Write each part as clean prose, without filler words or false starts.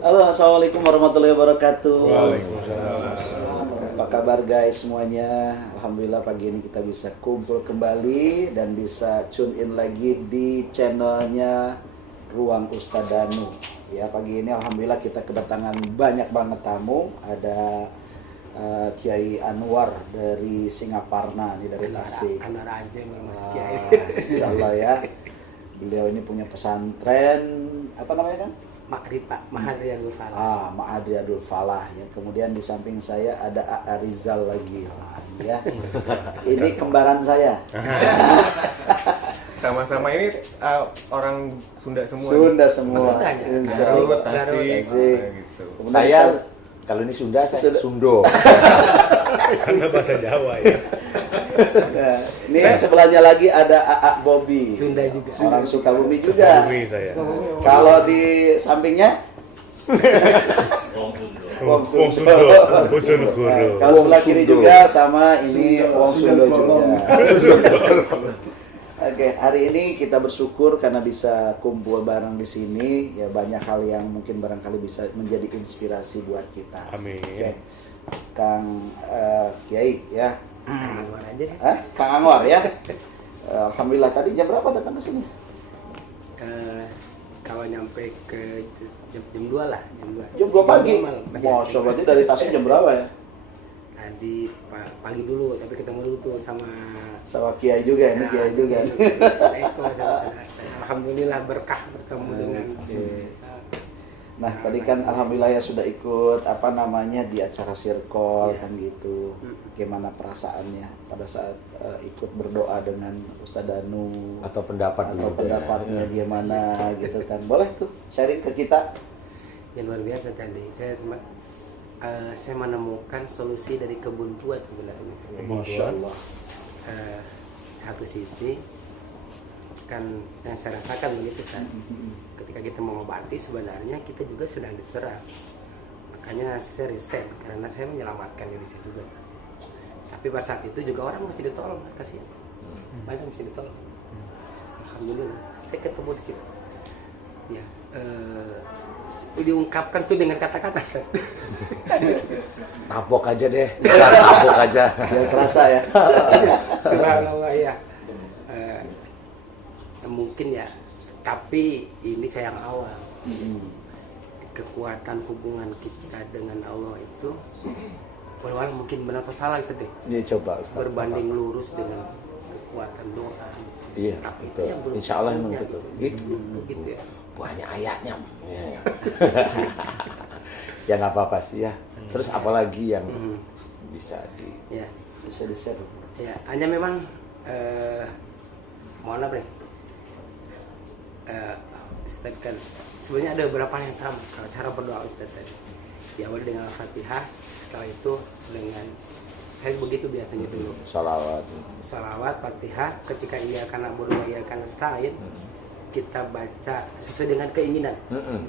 Halo, assalamualaikum warahmatullahi wabarakatuh. Waalaikumsalam. Apa kabar guys semuanya? Alhamdulillah pagi ini kita bisa kumpul kembali dan bisa tune in lagi di channelnya Ruang Ustadz Danu. Ya, pagi ini alhamdulillah kita kedatangan banyak banget tamu. Ada Kiai Anwar dari Singaparna nih, dari Tasik. Anwar aja Mas Kiai. Insyaallah ya. Beliau ini punya pesantren apa namanya kan? Ma'hadriyadul Falah. Ma'hadriyadul Falah ya. Kemudian di samping saya ada A.A. Rizal lagi ya. Ini kembaran saya. Sama-sama ini orang Sunda semua. Sunda semua. Maksudnya, Garut, Tasik, Tasik. gitu. Kemudian Saya kalau ini Sunda, saya Sundo. Karena bahasa Jawa ya. Nah, ini yang sebelahnya lagi ada A.A. Bobby. Sunda juga. Orang Sukabumi juga. Bumi saya. Kalau di sampingnya Wong Sunda, Bojonegoro. kalau sebelah kiri juga sama ini Wong Sunda juga. Oke, hari ini kita bersyukur karena bisa kumpul bareng di sini. Ya, banyak hal yang mungkin barangkali bisa menjadi inspirasi buat kita. Amin. Oke, Kang Kiai ya. Kang Anwar aja. Kang Anwar ya. Alhamdulillah, tadi jam berapa datang ke sini? Kalau nyampe ke jam 2 lah, jam 2. Jam 2 pagi. Malam. Masya Allah, berarti dari Tasik jam berapa ya? Tadi pagi dulu, tapi ketemu dulu tuh sama Kiai juga, ini Kiai juga. Eko, alhamdulillah berkah bertemu dengan. Nah, tadi kan alhamdulillah ya sudah ikut di acara circle kan gitu. Gimana perasaannya pada saat ikut berdoa dengan Ustadz Danu Atau pendapat atau dulu. pendapatnya dia mana gitu kan. Boleh tuh sharing ke kita. Yang luar biasa tadi. Saya menemukan solusi dari kebuntuan sebenarnya. Masya Allah. Satu sisi kan yang saya rasakan begitu Ustaz. Ketika kita mengobati sebenarnya kita juga sedang diserang. Makanya saya resign karena saya menyelamatkan diri saya juga. Tapi pada saat itu juga orang mesti ditolong, kasihan. Banyak mesti ditolong. Alhamdulillah saya ketemu di situ. Ya, diungkapkan itu dengan kata-kata Ustaz. Tapok aja deh. Tapok aja. Biar kerasa ya. Subhanallah ya. Mungkin ya, tapi ini saya yang awal. Kekuatan hubungan kita dengan Allah itu walau mungkin benar atau salah Ustaz. Ini coba Ustaz. Berbanding lurus dengan kekuatan doa. Iya, Tapi betul. itu yang belum Insya Allah emang punya, betul. Gitu ya. Banyak ayatnya. Ya. Ya nggak apa-apa sih ya. Terus apalagi yang bisa Ya. Bisa di-share. Ya, hanya memang mohon maaf nih. Ustaz kan sebenarnya ada beberapa yang sama kalau cara berdoa Ustaz tadi. Diawali dengan Al-Fatihah, setelah itu dengan saya begitu biasanya dulu. sholawat. Shalawat, Fatihah, ketika iya karena berdoa iya karena stain, kita baca sesuai dengan keinginan.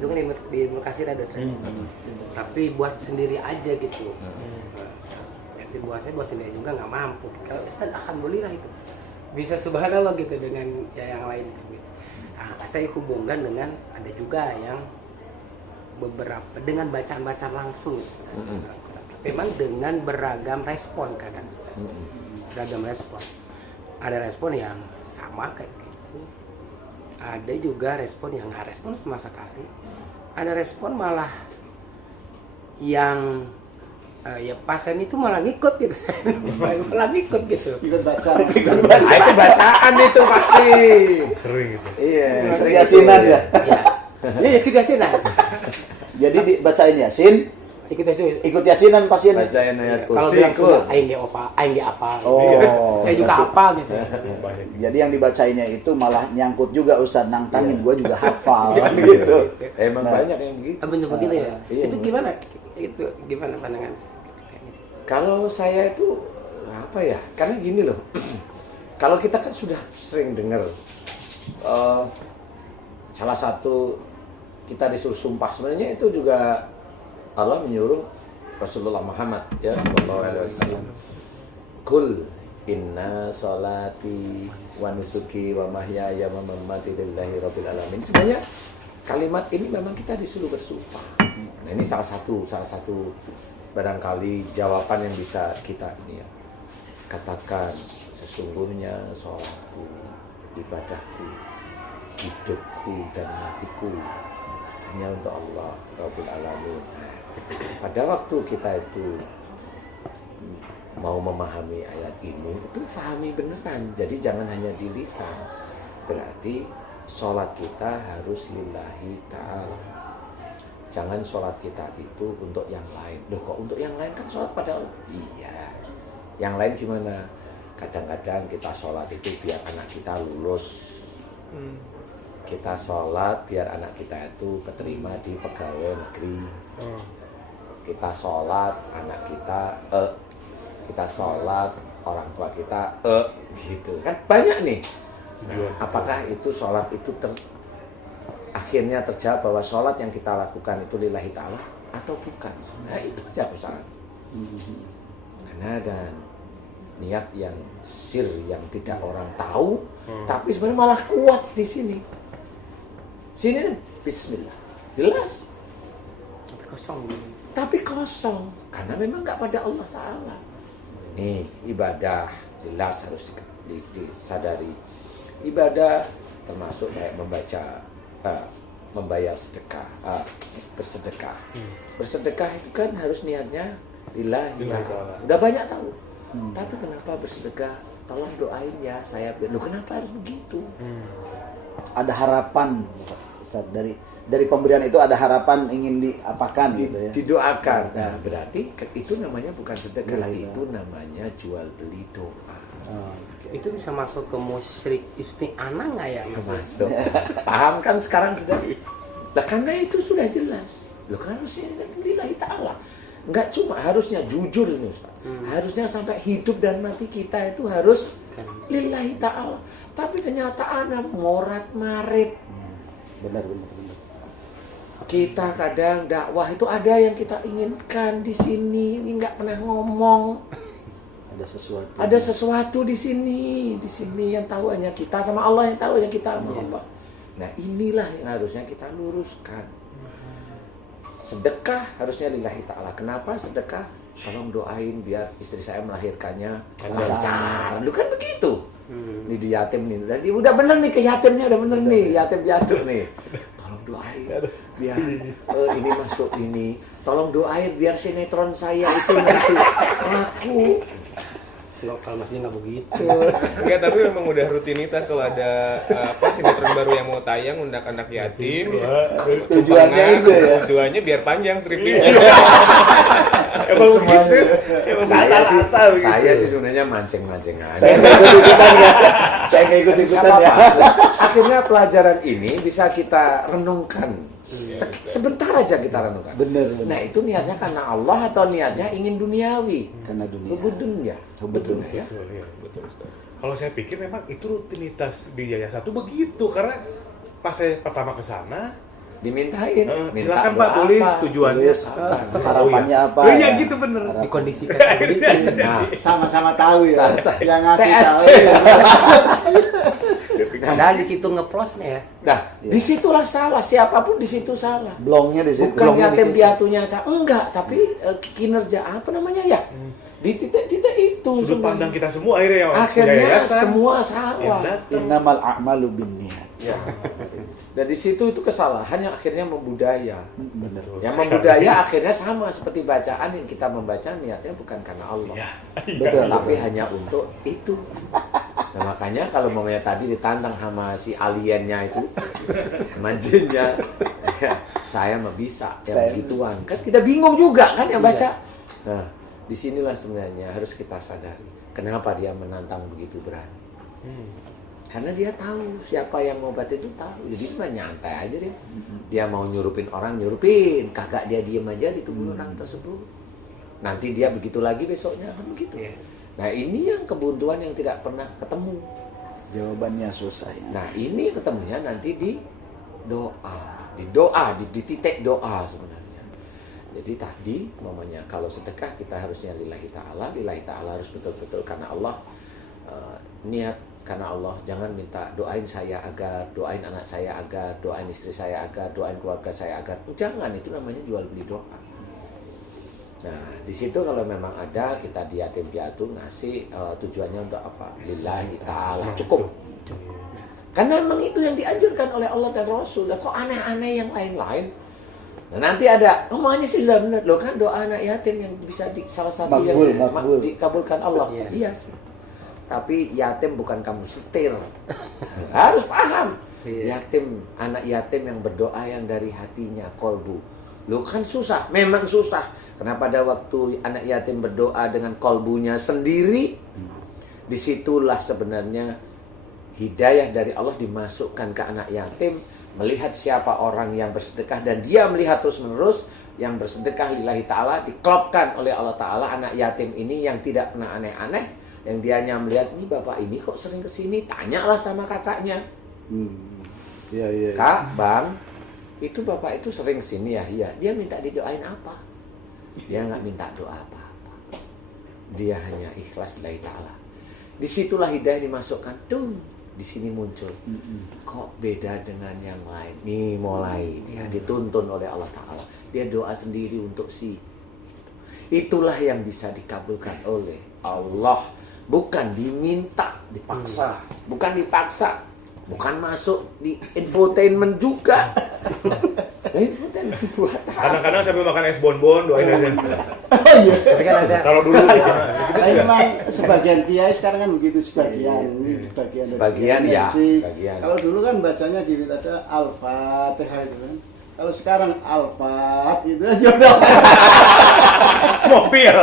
Itu kan di Ibnu Katsir ada Ustaz. Tapi buat sendiri aja gitu. Jadi buat sendiri juga nggak mampu. Kalau Ustaz alhamdulillah itu bisa subhanallah gitu dengan yang lain gitu. Nah, saya hubungkan dengan ada juga yang beberapa dengan bacaan-bacaan langsung. Memang dengan beragam respon kadang. Beragam respon. Ada respon yang sama kayak gitu. Ada juga respon yang nggak respon sama sekali. Ada respon malah yang ya pasien itu malah ngikut gitu. Malah ngikut gitu. Ikut baca. Itu bacaan itu pasti. Sering gitu. Iya, sering yasinan ya. Iya, ikut yasinan. Jadi dibacain yasin, ikut yasinan pasien. Bacain ayat Kalau kursi. bilang Sunda, aing dia apa. Oh. Saya juga apa gitu. Banyak. Jadi yang dibacainnya itu malah nyangkut juga Ustaz, nantangin gue juga hafal kan gitu. Emang Nah. banyak yang begitu. Bener begitu ya. Iya. Itu gimana? Itu gimana pandangan? Kalau saya itu apa ya? Karena gini loh. Kalau kita kan sudah sering dengar salah satu kita disuruh sumpah, sebenarnya itu juga Allah menyuruh Rasulullah Muhammad ya sallallahu alaihi wasallam. Kul inna sholati wa nusuki wa mahyaya wa mamati lillahi rabbil alamin. Sebenarnya kalimat ini memang kita disuruh bersumpah. Nah, ini salah satu barangkali jawaban yang bisa kita ini ya, katakan, sesungguhnya sholatku, ibadahku, hidupku dan matiku hanya untuk Allah Rabbul Alamin. Pada waktu kita itu mau memahami ayat ini, itu pahami beneran. Jadi jangan hanya di lisan. Berarti sholat kita harus lillahi ta'ala. Jangan sholat kita itu untuk yang lain. Loh kok untuk yang lain, kan sholat pada Allah? Iya. Yang lain gimana? Kadang-kadang kita sholat itu biar anak kita lulus. Kita sholat biar anak kita itu keterima di pegawai negeri. Kita sholat anak kita kita sholat orang tua kita gitu. Kan banyak nih. Apakah itu sholat itu akhirnya terjawab bahwa sholat yang kita lakukan itu lillahi ta'ala atau bukan? Nah itu aja persoalan. Karena ada niat yang sir yang tidak orang tahu, tapi sebenarnya malah kuat di sini. Sini Bismillah, jelas. Tapi kosong, karena memang nggak pada Allah Ta'ala. Nih ibadah jelas harus disadari. Ibadah termasuk kayak membayar sedekah, bersedekah. Bersedekah itu kan harus niatnya lillahi ta'ala. Udah banyak tahu. Tapi kenapa bersedekah? Tolong doain ya saya. Loh kenapa harus begitu? Ada harapan dari pemberian itu, ada harapan ingin diapakan gitu ya. Didoakan. Nah, berarti itu namanya bukan sedekah, itu namanya jual beli doa. Itu bisa masuk ke musyrik isti'anah nggak ya? Masuk. Paham kan sekarang sudah? Nah, karena itu sudah jelas. Loh kan harusnya lillahi ta'ala. Enggak cuma harusnya jujur ini Ustaz. Harusnya sampai hidup dan mati kita itu harus lillahi ta'ala. Tapi kenyataannya morat-marit. Benar. Kita kadang dakwah itu ada yang kita inginkan di sini, ini nggak pernah ngomong. Ada sesuatu di sini yang tahu hanya kita sama Allah, yang tahu hanya kita sama Allah. Nah inilah yang harusnya kita luruskan. Sedekah harusnya lillahi ta'ala. Kenapa sedekah? Tolong doain biar istri saya melahirkannya lancar. Lu kan begitu. Ini di yatim nih. Jadi udah bener nih ke yatimnya, udah bener nih, yatim piatu nih. Tolong doain biar ini masuk ini. Tolong doain biar sinetron saya itu nanti laku. Kalau masnya nggak begitu. Enggak, tapi memang udah rutinitas kalau ada sinetron baru yang mau tayang, undang anak yatim. Tujuannya itu ya. Tujuannya biar panjang stripnya. Emang begitu? Emang Saya sih sebenarnya mancing-mancing aja. Saya nggak ikut-ikutan ya. Akhirnya pelajaran ini bisa kita renungkan. Sebentar aja kita renungkan. Bener. Nah itu niatnya karena Allah atau niatnya ingin duniawi? Karena dunia. Betul ya. Betul, Ustaz. Kalau saya pikir memang itu rutinitas di yayasan itu begitu, karena pas saya pertama ke sana Dimintain. silakan Pak tulis tujuannya Harapannya apa? Oh iya ya? gitu bener. Dikondisikan begitu. Nah, Sama-sama tahu ya. Yang ngasih TST. tahu ya. Padahal di situ ngeplosnya ya. nah, disitulah salah. Siapapun di situ salah. Blongnya di situ. Bukan yatim piatunya salah. Enggak, tapi kinerja apa namanya ya? Di titik-titik itu. Sudut sebenarnya. pandang kita semua akhirnya Akhirnya yayasan semua yang salah. datang. Innamal a'malu binniyat. Ya. Dan di situ itu kesalahan yang akhirnya membudaya. Benar. Yang membudaya akhirnya sama seperti bacaan yang kita membaca niatnya bukan karena Allah. Ya. Betul. Tapi hanya untuk itu. Nah makanya kalau mamanya tadi ditantang sama si aliennya itu, manjinnya, ya, saya mah bisa yang begituan. Kan kita bingung juga kan yang baca. Nah, disinilah sebenarnya harus kita sadari kenapa dia menantang begitu berani. Karena dia tahu siapa yang mau obat itu tahu. Jadi cuma nyantai aja dia. Dia mau nyurupin orang, nyurupin. Kagak dia diem aja di tubuh orang tersebut. Nanti dia begitu lagi besoknya kan begitu. Nah ini yang kebuntuan yang tidak pernah ketemu. Jawabannya susah ya. Nah ini ketemunya nanti di doa. Di titik doa sebenarnya. Jadi tadi namanya kalau sedekah kita harusnya lillahi ta'ala. Lillahi ta'ala harus betul-betul karena Allah niat karena Allah, jangan minta doain saya agar, doain anak saya agar, doain istri saya agar, doain keluarga saya agar. Jangan, itu namanya jual beli doa. Nah, di situ kalau memang ada, kita di yatim piatu ngasih tujuannya untuk apa? Lillahi ta'ala, cukup. Karena memang itu yang dianjurkan oleh Allah dan Rasul. Lah, kok aneh-aneh yang lain-lain? Nah, nanti ada, omongannya sih sudah benar. Loh kan doa anak yatim yang bisa salah satu Makbul, yang makbul. dikabulkan Allah. Iya. Iya sih. Tapi yatim bukan kamu setir. Harus paham. Iya. Yatim, anak yatim yang berdoa yang dari hatinya, kolbu. Loh kan susah, memang susah. Karena pada waktu anak yatim berdoa dengan kolbunya sendiri, disitulah sebenarnya hidayah dari Allah dimasukkan ke anak yatim, melihat siapa orang yang bersedekah dan dia melihat terus-menerus yang bersedekah lillahi ta'ala, diklopkan oleh Allah ta'ala anak yatim ini yang tidak pernah aneh-aneh, yang dia hanya melihat, nih bapak ini kok sering kesini, tanyalah sama kakaknya. Iya. Kak, bang, itu bapak itu sering sini ya? Iya. Dia minta didoain apa? Dia nggak minta doa apa-apa. Dia hanya ikhlas lillahi ta'ala. Disitulah hidayah dimasukkan. Tuh, di sini muncul. Kok beda dengan yang lain? Nih mulai dia dituntun oleh Allah ta'ala. Dia doa sendiri untuk si. Itulah yang bisa dikabulkan oleh Allah. Bukan diminta, dipaksa. Bukan dipaksa. Bukan masuk di infotainment juga. Infotainment buat apa? Kadang-kadang sambil makan es bonbon doain aja. Tapi kan ada Kalau dulu gitu. Memang sebagian kiai sekarang kan begitu sebagian. Sebagian ya, Jadi, sebagian. kalau dulu kan bacanya di ada Al-Fatihah itu kan. Kalau sekarang Al-Fat itu aja udah Mobil.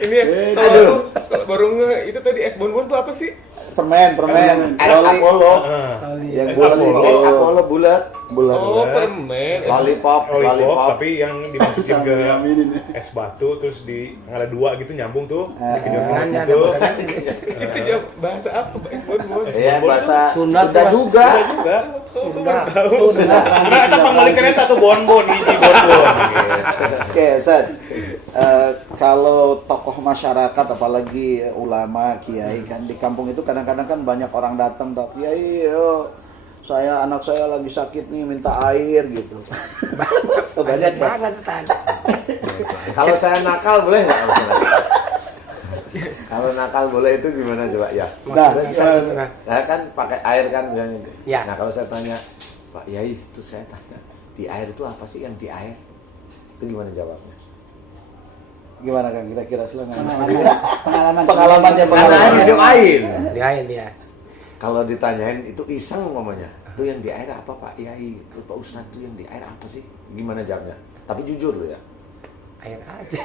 Ini kalau baru itu tadi es bonbon tuh apa sih? Permen. Es Apollo. Yang bulat itu. Es Apollo bulat. Oh, permen. Lollipop. Tapi yang dimasukin ke es batu terus ada dua gitu nyambung tuh. Bikin Nanya, gitu. Itu jawab bahasa apa? Es bonbon. Iya, bahasa Sunda Sunda juga. Juga. Sunda. Karena ada pangmalikannya satu bonbon, hiji bonbon. Oke, Ustaz. Kalau tokoh masyarakat apalagi ulama, kiai kan di kampung itu kadang-kadang kan banyak orang datang, tapi kiai, anak saya lagi sakit nih minta air gitu. Banyak ya. banget Stan. Kalau saya nakal boleh nggak? Kalau nakal boleh itu gimana coba ya? Nah kan pakai air kan misalnya. Ya. Nah kalau saya tanya, Pak Yai itu saya tanya, di air itu apa sih yang di air? Itu gimana jawabnya? Gimana kan kira-kira selama pengalamannya Karena didoain. Diain dia. Kalau ditanyain itu iseng ngomongnya. Itu yang di air apa Pak Yai? Itu Pak Ustadz itu yang di air apa sih? Gimana jawabnya? Tapi jujur loh ya. Air aja.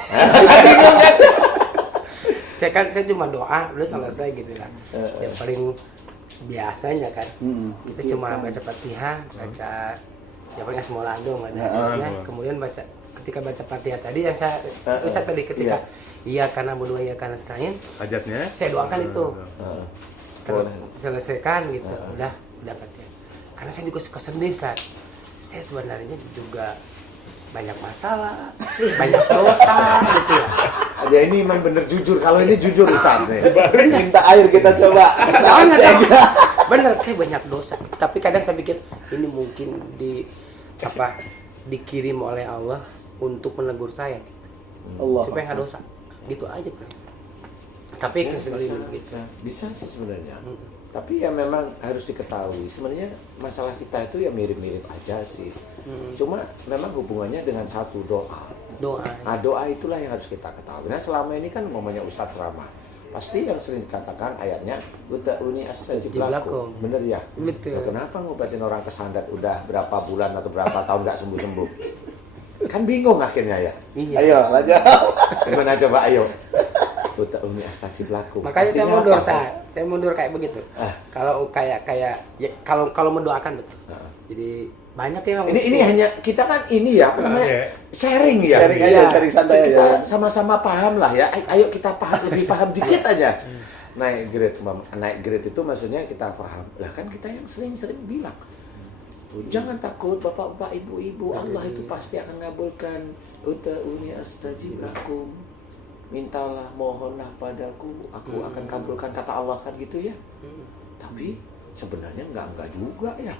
Saya cuma doa, udah selesai gitu lah. Yang paling biasanya kan, kita cuma baca Fatihah, baca ya paling semua dong ada biasanya. Kemudian ketika baca Fatihah tadi yang saya tadi ketika iya karena berdua iya karena selain Hajatnya? saya doakan itu. Kalau selesaikan gitu, udah Fatihah. Karena saya juga suka sedih, Ustaz. Saya sebenarnya juga banyak masalah, banyak dosa gitu ya. Ya ini memang bener jujur. Kalau ini jujur Ustaz nih. minta air kita coba. Bener, kayak banyak dosa. Tapi kadang saya pikir ini mungkin dikirim oleh Allah untuk menegur saya gitu. Allah. Supaya nggak dosa. Gitu aja, Pak. Tapi Bisa sih sebenarnya. Tapi ya memang harus diketahui sebenarnya masalah kita itu ya mirip-mirip aja sih. Cuma memang hubungannya dengan satu doa. Nah, doa itulah yang harus kita ketahui. Nah selama ini kan momennya Ustadz Rama, pasti yang sering dikatakan ayatnya Ud'uni astajib lakum. Bener ya? Betul. Nah, kenapa ngobatin orang kesandat udah berapa bulan atau berapa tahun nggak sembuh-sembuh? Kan bingung akhirnya ya. Iya. Ayo, lanjut. Gimana coba ayo? Ud'uni astajib lakum. Makanya saya Artinya mundur, apa? saya mundur kayak begitu. Kalau kayak ya, kalau mendoakan betul. Jadi banyak yang Ini hanya kita kan ini ya apa namanya sharing ya. Sharing aja, sharing santai kita aja. sama-sama paham lah ya. Ayo kita lebih paham dikit aja. Naik grade itu maksudnya kita paham. Lah kan kita yang sering-sering bilang jangan takut bapak-bapak, ibu-ibu, Allah itu pasti akan ngabulkan. Ud'uni astajib lakum. mintalah, mohonlah padaku, aku akan kabulkan, kata Allah kan gitu ya. Tapi sebenarnya enggak juga ya.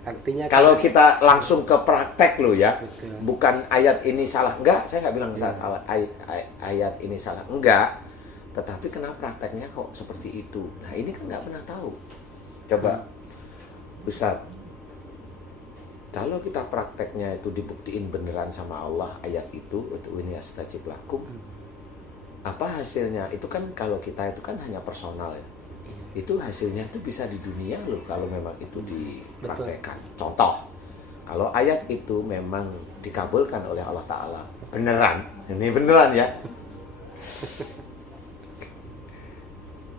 Artinya Kalau kita langsung ke praktek loh ya, Betul. bukan ayat ini salah, enggak, saya nggak bilang salah, ayat ini salah, enggak. Tetapi kenapa prakteknya kok seperti itu? Nah ini kan nggak pernah tahu. Coba, Ustadz, kalau kita prakteknya itu dibuktiin beneran sama Allah ayat itu, ini astajib lakum, apa hasilnya? Itu kan kalau kita itu kan hanya personal ya. Itu hasilnya itu bisa di dunia loh kalau memang itu dipraktekkan. Contoh, kalau ayat itu memang dikabulkan oleh Allah Ta'ala beneran, ini beneran ya,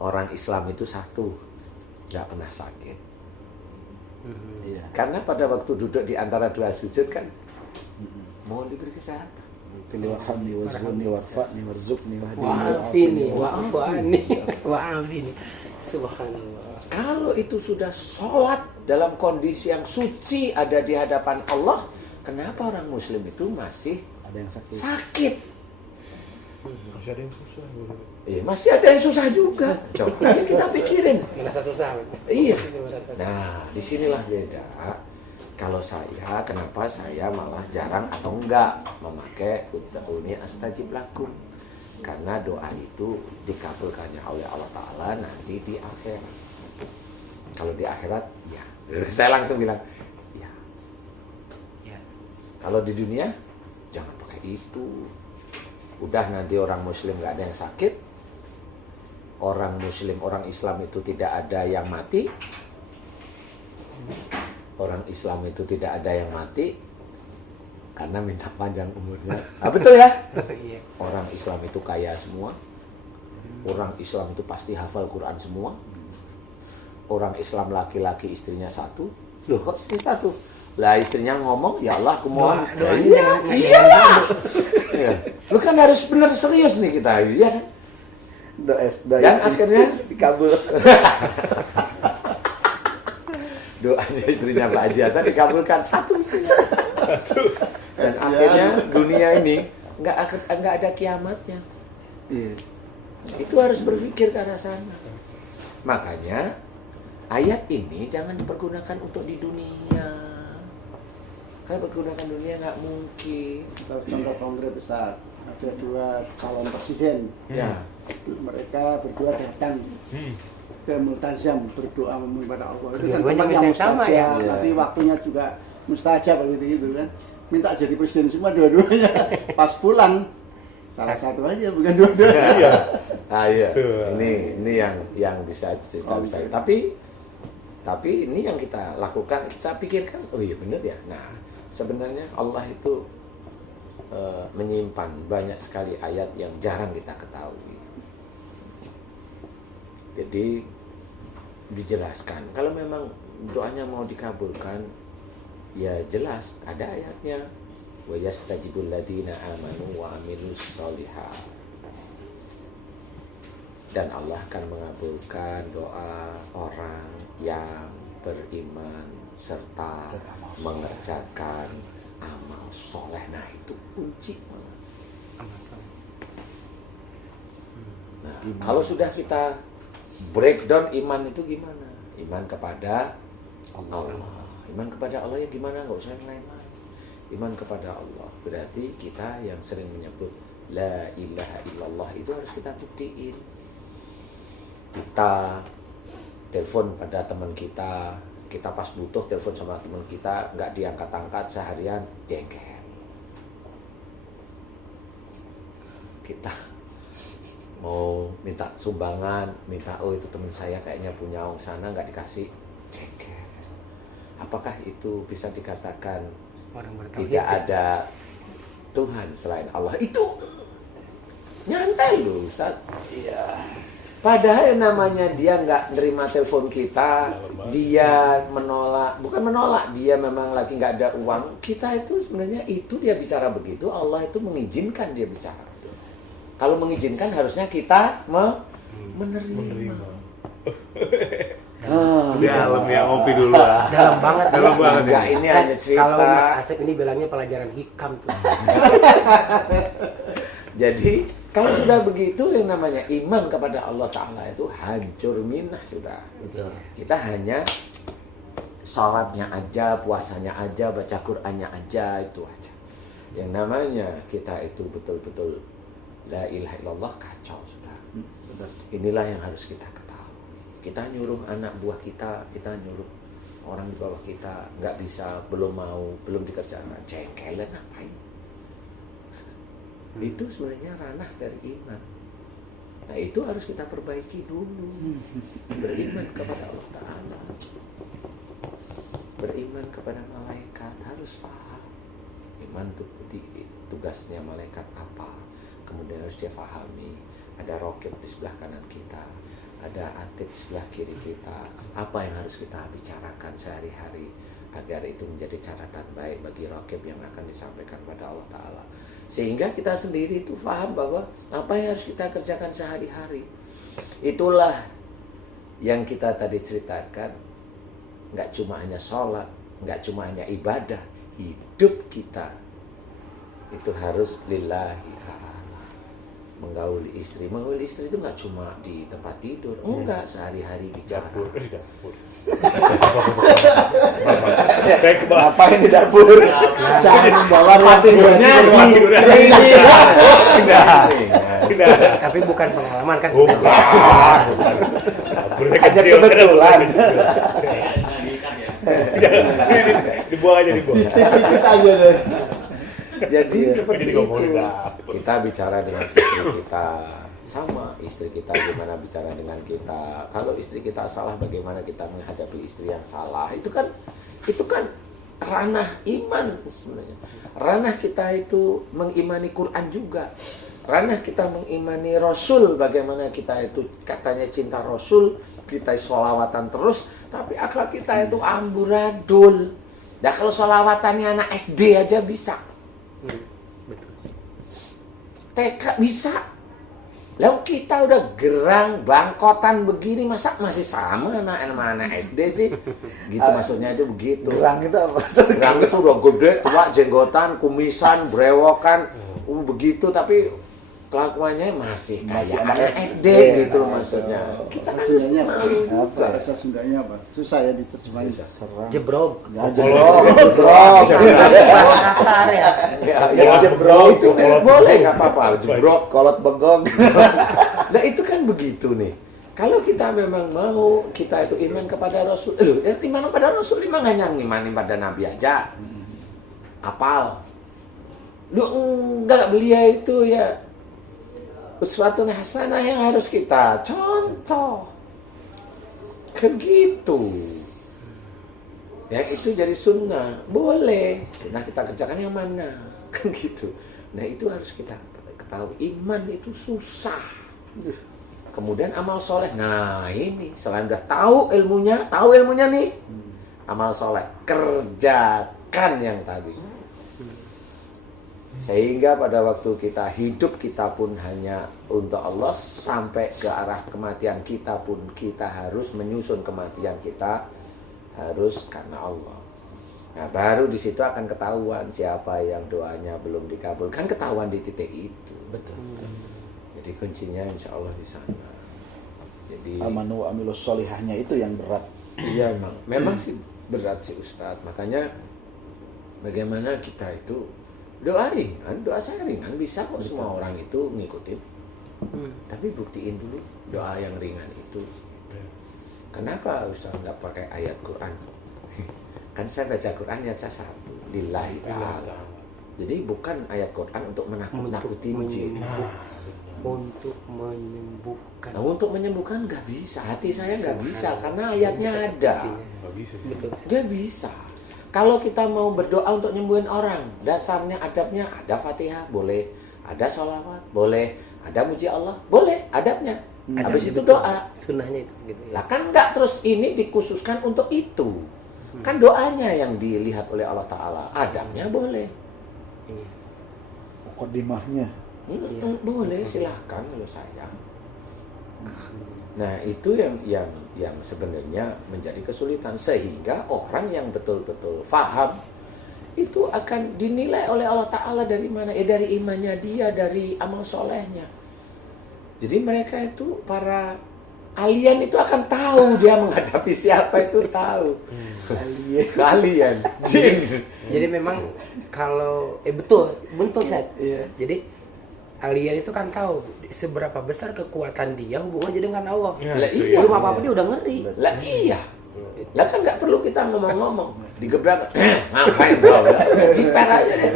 orang Islam itu satu, nggak pernah sakit. Iya. Karena pada waktu duduk di antara dua sujud kan mohon diberi kesehatan. Fil warhamni wazkurni warfa'ni warzuqni wahdini wa'afini wa'afani wa'afini. Subhanallah. Kalau itu sudah sholat dalam kondisi yang suci ada di hadapan Allah, kenapa orang Muslim itu masih ada yang sakit. sakit? Masih ada yang susah. Masih ada yang susah juga. Coba aja kita pikirin. Ngerasa susah. Iya. Nah, disinilah beda. Kalau saya, kenapa saya malah jarang atau enggak memakai ud'uni astajib lakum? Karena doa itu dikabulkannya oleh Allah Ta'ala nanti di akhirat. Kalau di akhirat, ya. Saya langsung bilang, ya. Kalau di dunia, jangan pakai itu. Udah nanti orang Muslim nggak ada yang sakit. Orang Muslim, orang Islam itu tidak ada yang mati. Orang Islam itu tidak ada yang mati. Karena minta panjang umurnya. Betul ya? Iya. Orang Islam itu kaya semua. Orang Islam itu pasti hafal Quran semua. Orang Islam laki-laki istrinya satu. Loh kok istri satu? Lah istrinya ngomong, ya Allah aku mohon. Iya. Lu kan harus benar serius nih kita, ya kan? Dan akhirnya dikabul. Doanya istrinya Pak Haji Hasan dikabulkan satu istrinya. Dan akhirnya dunia ini nggak ada kiamatnya. Iya. Itu harus berpikir ke arah sana. Makanya ayat ini jangan dipergunakan untuk di dunia. Karena pergunakan dunia nggak mungkin. Contoh konkret Ustaz, ada dua calon presiden. Ya. Mereka berdua datang ke multazam berdoa memohon pada Allah. Itu kan Keduanya tempat yang minta sama, mustajab, ya? nanti waktunya juga mustajab gitu kan. Minta jadi presiden semua dua-duanya. Pas pulang salah satu aja bukan dua-duanya. Iya. Iya. Betul. Ini yang bisa kita bisa. Tapi ini yang kita lakukan, kita pikirkan, oh iya benar ya. Nah, sebenarnya Allah itu menyimpan banyak sekali ayat yang jarang kita ketahui. Jadi dijelaskan, kalau memang doanya mau dikabulkan, ya jelas ada ayatnya. Wa yastajibul ladzina amanu wa amilus sholihat. Dan Allah akan mengabulkan doa orang yang beriman serta mengerjakan amal soleh. Nah itu kunci. Nah, kalau sudah kita breakdown iman itu gimana? Iman kepada Allah. Iman kepada Allah ya gimana? Nggak usah yang lain-lain. Iman kepada Allah berarti kita yang sering menyebut la ilaha illallah itu harus kita buktiin. Kita telepon pada teman kita pas butuh telepon sama teman kita nggak diangkat-angkat seharian jengkel. Kita mau minta sumbangan, oh itu teman saya kayaknya punya uang sana nggak dikasih, jengkel. Apakah itu bisa dikatakan tidak ada Tuhan selain Allah? Itu nyantai loh Ustaz. Iya. Padahal namanya dia nggak nerima telepon kita, dia bukan menolak, dia memang lagi nggak ada uang. Kita itu sebenarnya itu dia bicara begitu, Allah itu mengizinkan dia bicara. Kalau mengizinkan harusnya kita menerima. Dalam ya, ngopi dulu. Dalam banget. Dalam banget. Enggak, ini hanya cerita. Kalau Mas Asep ini bilangnya pelajaran hikam tuh. Jadi kalau sudah begitu yang namanya iman kepada Allah Ta'ala itu hancur minah sudah. Betul. Kita hanya sholatnya aja, puasanya aja, baca Qur'annya aja, itu aja. Yang namanya kita itu betul-betul la ilaha illallah, kacau sudah. Inilah yang harus kita ketahui. Kita nyuruh anak buah kita nyuruh orang di bawah kita, nggak bisa, belum mau, belum dikerjakan, jengkelan ngapain? Itu sebenarnya ranah dari iman. Nah itu harus kita perbaiki dulu. Beriman kepada Allah Ta'ala, beriman kepada malaikat, harus paham iman itu tugasnya malaikat apa, kemudian harus dia pahami. Ada rokib di sebelah kanan kita, ada atid di sebelah kiri kita, apa yang harus kita bicarakan sehari-hari agar itu menjadi catatan baik bagi rokib yang akan disampaikan pada Allah Ta'ala. Sehingga kita sendiri itu paham bahwa apa yang harus kita kerjakan sehari-hari. Itulah yang kita tadi ceritakan. Nggak cuma hanya sholat, nggak cuma hanya ibadah. Hidup kita itu harus lillahi ta'ala. Menggauli istri itu nggak cuma di tempat tidur, enggak, sehari-hari bicara. Dapur. Ngapain di dapur? Jangan bawa tidurnya. Tapi bukan pengalaman kan? Aja kebetulan. Dibuang aja. Kita aja deh. Jadi seperti Jadi itu. ngomongin dapur. Kita bicara dengan istri kita, sama istri kita gimana bicara dengan kita. Kalau istri kita salah, bagaimana kita menghadapi istri yang salah. Itu kan ranah iman sebenarnya. Ranah kita itu mengimani Quran juga. Ranah kita mengimani Rasul, bagaimana kita itu katanya cinta Rasul, kita sholawatan terus, tapi akhlak kita itu amburadul. Nah kalau sholawatannya anak SD aja bisa, TK bisa. Lalu kita udah gerang bangkotan begini, masa masih sama anak SD sih? Gitu maksudnya itu begitu. Gerang itu apa? Gerang itu udah gede, tua, jenggotan, kumisan, brewokan, begitu, tapi kelakuannya masih kayak anak SD gitu loh maksudnya. Kita harus Sundanya apa? Apa? Bahasa Sundanya apa? Susah ya diterjemahin. Jebrok. Ya jebrok. Kasar ya. Ya jebrok. Itu kan boleh, nggak apa-apa, jebrok. Kolot begong. Nah itu kan begitu nih. Kalau kita memang mau kita itu iman kepada Rasul, iman kepada Rasul, iman hanya iman pada Nabi aja. Apal. Lu enggak, belia itu ya uswatun hasanah yang harus kita contoh. Kan gitu. Ya itu jadi sunnah. Boleh. Sunnah kita kerjakan yang mana? Kan gitu. Nah itu harus kita ketahui. Iman itu susah. Kemudian amal soleh. Nah ini selain udah tahu ilmunya nih. Amal soleh. Kerjakan yang tadi. Sehingga pada waktu kita hidup, kita pun hanya untuk Allah. Sampai ke arah kematian kita pun, kita harus menyusun kematian kita harus karena Allah. Nah baru di situ akan ketahuan siapa yang doanya belum dikabulkan, ketahuan di titik itu. Betul. Jadi kuncinya insya Allah di sana. Jadi Amanu wa amilus solihahnya itu yang berat. iya memang sih berat sih Ustadz. Makanya bagaimana kita itu doa ringan, doa saya ringan, bisa kok. Betul. Semua orang itu ngikutin. Tapi buktiin dulu doa yang ringan itu. Kenapa Ustaz nggak pakai ayat Quran? Kan saya baca Quran ayat 1, lillahi ta'ala. Jadi bukan ayat Quran untuk menakut-nakutin jin. Untuk menyembuhkan. Nah, untuk menyembuhkan nggak bisa. Hati saya nggak bisa karena ayatnya ada. Nggak bisa sih. Betul. Nggak bisa. Kalau kita mau berdoa untuk nyembuhin orang, dasarnya adabnya ada Fatihah, boleh. Ada sholawat, boleh. Ada muji Allah, boleh. Adabnya. Habis itu doa. Sunnahnya itu gitu ya. Lah kan nggak terus ini dikhususkan untuk itu. Kan doanya yang dilihat oleh Allah Ta'ala. Adabnya boleh. Iya. Muqaddimahnya. Boleh, silahkan kalau sayang. Nah itu yang sebenarnya menjadi kesulitan. Sehingga orang yang betul-betul paham itu akan dinilai oleh Allah Ta'ala dari mana? Dari imannya dia, dari amal solehnya. Jadi mereka itu, para alien itu akan tahu dia menghadapi siapa itu tahu. Alien. Jadi memang kalau betul Seth. Iya. Jadi alien itu kan tahu seberapa besar kekuatan dia hubungannya dengan Allah. Ya, Lah iya. Belum apa-apa dia udah ngeri. Lah iya. Lah kan nggak perlu kita ngomong-ngomong, digebrak, ngapain kau? Jiper aja deh.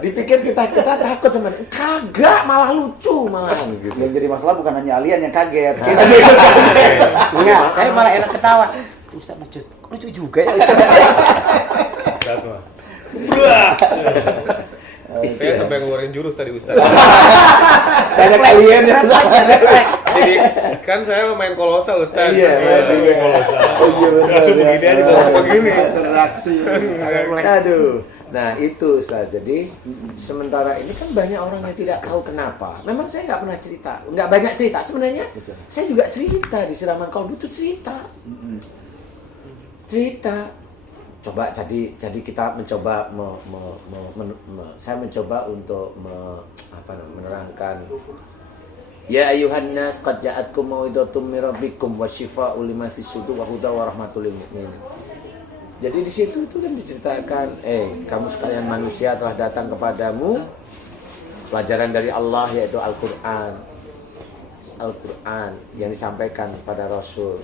Dipikir kita takut sama dia. Kagak, malah lucu malahan gitu. Yang jadi masalah bukan hanya alien yang kaget. Nah. Kita juga kaget. Enggak, saya malah enak ketawa. Ustaz lucu juga ya. Ustaz mah. Saya sampai ngeluarin jurus tadi Ustaz. Banyak alien yang Jadi kan saya main kolosal Ustaz. Iya, Iya, kolosal. Oh iya benar. Langsung begini aja kalau begini. Reaksi. Aduh. Nah itu Ustaz. Jadi sementara ini kan banyak orang yang tidak tahu kenapa. Memang saya nggak pernah cerita, nggak banyak cerita sebenarnya. Betul. Saya juga cerita di Siraman Kolbu itu cerita. Coba jadi kita mencoba saya mencoba untuk menerangkan. Ya ayuhan nas qad ja'atkum mau'izatum mir rabbikum wasyifaa'u lima fis sudur wa huda wa rahmatul lil mu'minin. Jadi di situ itu kan diceritakan, kamu sekalian manusia telah datang kepadamu pelajaran dari Allah yaitu Al-Qur'an. Al-Qur'an yang disampaikan kepada Rasul.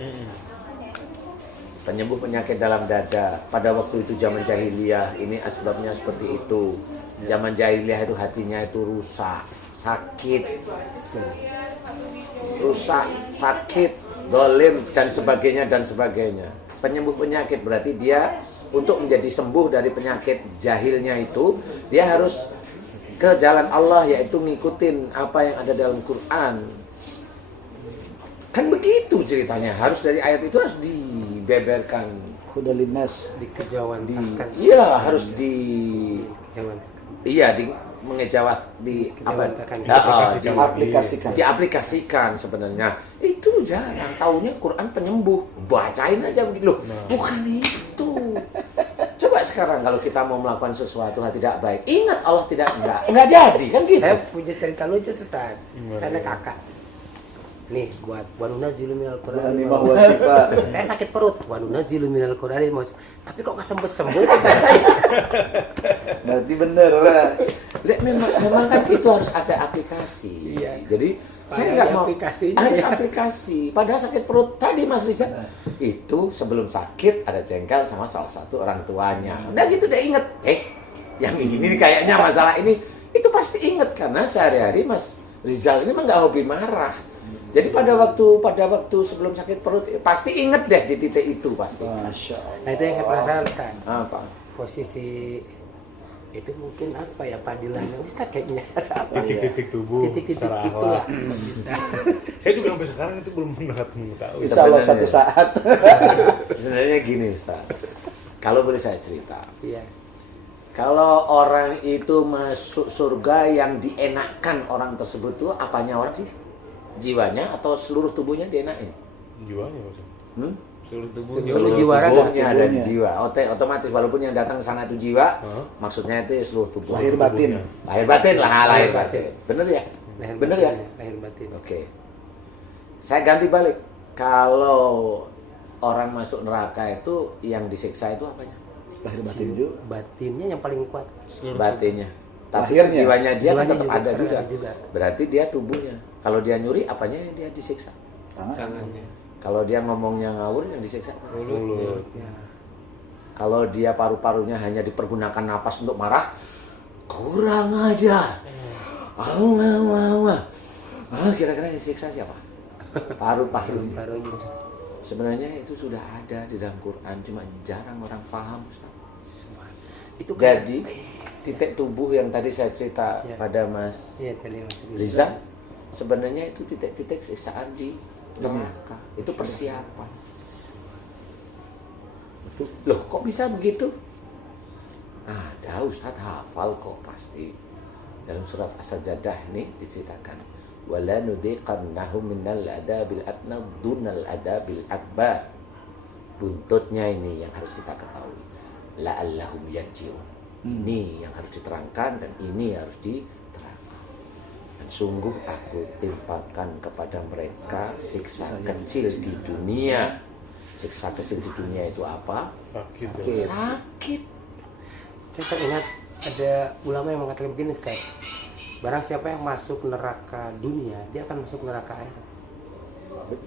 Penyembuh penyakit dalam dada. Pada waktu itu zaman jahiliyah, ini asbabnya seperti itu. Zaman jahiliyah itu hatinya itu rusak, sakit, dolim dan sebagainya. Penyembuh penyakit berarti dia untuk menjadi sembuh dari penyakit jahilnya itu, dia harus ke jalan Allah, yaitu ngikutin apa yang ada dalam Quran. Kan begitu ceritanya. Harus dari ayat itu harus dibeberkan. Hudalinas. Dikejauhan Iya, harus Jangan. mengejawat diaplikasikan sebenarnya. Itu jarang. Taunya Quran penyembuh, bacain aja begitu loh. Bukan itu. Coba sekarang kalau kita mau melakukan sesuatu hal tidak baik, ingat Allah enggak jadi kan gitu. Saya punya cerita lucu tuh Tad. Karena kakak. Nih buat wanunazilu minal Qur'an. Saya sakit perut. Wanunazilu minal Qur'an. Tapi kok nggak sembuh-sembuh? Berarti bener lah. Memang kan itu harus ada aplikasi. Iya. Jadi saya nggak mau aplikasinya. ada aplikasi. Padahal sakit perut tadi Mas Riza itu sebelum sakit ada jengkel sama salah satu orang tuanya. Udah gitu dia inget. Yang ini kayaknya masalah ini itu pasti inget karena sehari-hari Mas Rizal ini memang nggak hobi marah. Jadi pada waktu sebelum sakit perut pasti inget deh di titik itu pasti. Masya Allah. Nah itu yang saya penasaran Ustaz. Apa? Posisi itu mungkin apa ya padilannya Ustaz kayaknya apa? Titik-titik tubuh Titik-titik secara itu akhlak. lah. Bisa. Saya juga sampai sekarang itu belum pernah tahu. Insya Allah Sebenarnya. satu saat. Sebenarnya gini Ustaz. Kalau boleh saya cerita. Iya. Kalau orang itu masuk surga yang dienakkan orang tersebut tuh apanya orang sih? Jiwanya atau seluruh tubuhnya dienakin? Jiwanya maksudnya. Seluruh tubuh Seluruh jiwa raga. Tubuhnya ada di jiwa. Otomatis walaupun yang datang ke sana itu jiwa, maksudnya itu seluruh tubuh. Lahir batin. Lahir batin lah, lahir Lahir batin. batin. Bener ya? Lahir Bener batin, ya? Lahir batin. Oke. Saya ganti balik. Kalau orang masuk neraka itu yang disiksa itu apanya? Lahir batin juga. Batinnya yang paling kuat. Batinnya. Tapi Lahirnya. jiwanya dia kan Jiwanya tetap juga ada juga. terada juga. Berarti dia tubuhnya. Kalau dia nyuri, apanya yang dia disiksa? tangannya. Kalau dia ngomongnya ngawur, yang disiksa. Mulut. Ya. Kalau dia paru-parunya hanya dipergunakan napas untuk marah, kurang ajar. Kira-kira yang disiksa siapa? Paru-parunya. Parunya. Sebenarnya itu sudah ada di dalam Quran, cuma jarang orang paham, Ustaz. Itu kan- Jadi titik tubuh yang tadi saya cerita Ya. pada Mas Iya tadi Mas Riza, sebenarnya itu titik-titik siksaan di neraka. Itu persiapan. Loh, kok bisa begitu? Ada Ustaz hafal kok pasti. Dalam surat As-Sajdah ini diceritakan, wala nudiqannahum minal adabil adna dunal adabil akbar. Buntutnya ini yang harus kita ketahui. La'allahum yarji'un. Ini yang harus diterangkan dan ini harus diterangkan. Dan sungguh aku timpakan kepada mereka siksa kecil di dunia. Siksa kecil di dunia itu apa? Sakit. Saya teringat ada ulama yang mengatakan begini, Ustaz. Barang siapa yang masuk neraka dunia, dia akan masuk neraka akhirat.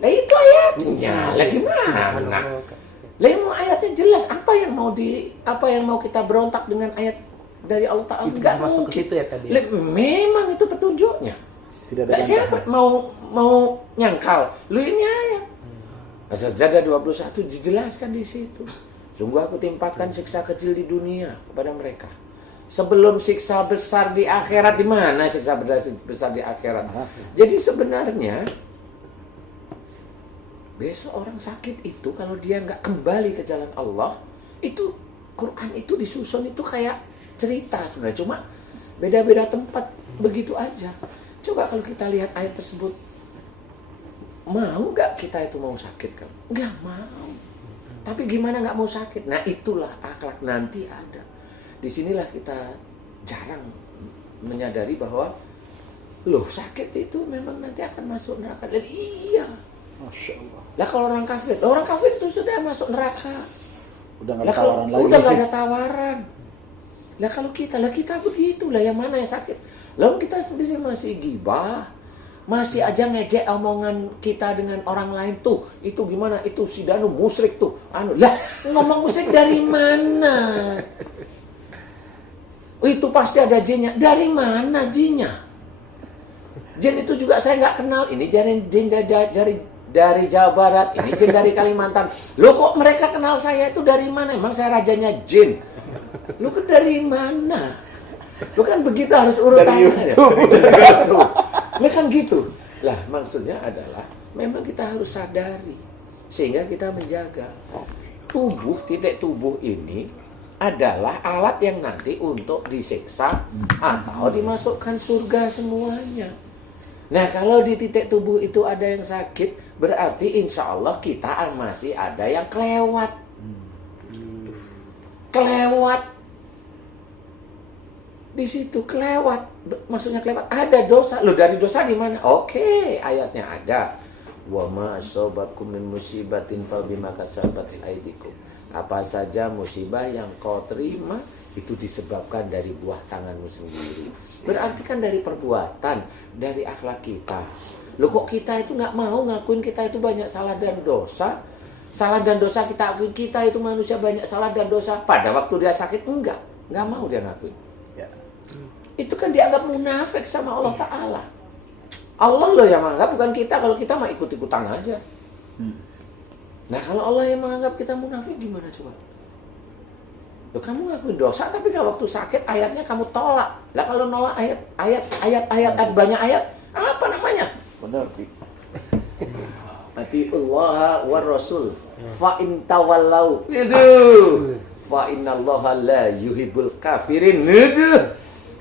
Lah itu ayatnya. Lah gimana? Lah mau ayatnya jelas, apa yang mau kita berontak dengan ayat dari Allah Ta'ala? Itu Enggak masuk mungkin. ke situ ya tadi. Lah, memang itu petunjuknya. Tidak ada Lah, siapa mau nyangkal? Lu ini ayat. As-Sajdah 21 dijelaskan di situ. Sungguh aku timpakan siksa kecil di dunia kepada mereka. Sebelum siksa besar di akhirat, di mana siksa besar di akhirat? Jadi sebenarnya besok orang sakit itu kalau dia nggak kembali ke jalan Allah, itu Quran itu disusun itu kayak cerita sebenarnya, cuma beda-beda tempat begitu aja. Coba kalau kita lihat ayat tersebut, mau nggak kita itu mau sakit kan? Nggak mau. Tapi gimana nggak mau sakit? Nah itulah akhlak nanti ada. Disinilah kita jarang menyadari bahwa loh sakit itu memang nanti akan masuk neraka. Dan iya, Masya Allah. lah kalau orang kafir itu sudah masuk neraka. Udah nggak Lah ada kalau tawaran lagi. udah nggak ada tawaran. Lah kalau kita begitu lah, yang mana yang sakit? Lalu kita sendiri masih gibah, masih aja ngejek omongan kita dengan orang lain tuh. Itu gimana? Itu si Danu musyrik tuh. Lah ngomong musyrik dari mana? Itu pasti ada jinnya. Dari mana jinnya? Jin itu juga saya nggak kenal. Ini jin dari Jawa Barat, ini jin dari Kalimantan. Loh kok mereka kenal saya itu dari mana? Emang saya rajanya jin. Lu kan dari mana? Lu kan begitu harus urutannya. Lu kan gitu. Lah maksudnya adalah memang kita harus sadari sehingga kita menjaga titik tubuh ini adalah alat yang nanti untuk disiksa atau dimasukkan surga semuanya. Nah kalau di titik tubuh itu ada yang sakit, berarti insya Allah kita masih ada yang kelewat. Di situ kelewat, maksudnya kelewat ada dosa. Loh dari dosa di mana? Oke, ayatnya ada. Wa ma asobakum min musibatin fa bima kasabat aydikum. Apa saja musibah yang kau terima itu disebabkan dari buah tanganmu sendiri. Berarti kan dari perbuatan, dari akhlak kita. Loh kok kita itu nggak mau ngakuin kita itu banyak salah dan dosa? Salah dan dosa kita akuin, kita itu manusia banyak salah dan dosa. Pada waktu dia sakit nggak mau dia ngakuin. Ya. Itu kan dianggap munafik sama Allah Ta'ala. Allah loh yang menganggap, bukan kita. Kalau kita mah ikut-ikutan aja. Nah kalau Allah yang menganggap kita munafik gimana coba? Loh kamu ngakuin dosa tapi kalau waktu sakit ayatnya kamu tolak. Lah kalau nolak ayat banyak ayat, apa namanya? Benar. Atiullah wa rasul fa in tawallau. Fa innallaha la yuhibbul kafirin.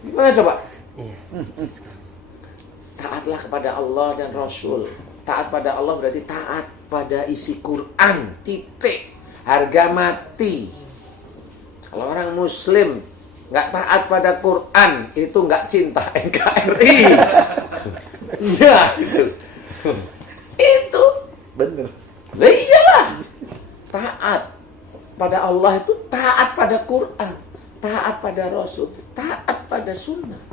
Gimana coba? Taatlah kepada Allah dan Rasul. Taat pada Allah berarti taat pada isi Quran, titik. Harga mati. Kalau orang Muslim nggak taat pada Quran, itu nggak cinta NKRI. Ya, itu Bener. lah iyalah. Taat pada Allah itu taat pada Quran, taat pada Rasul, taat pada Sunnah.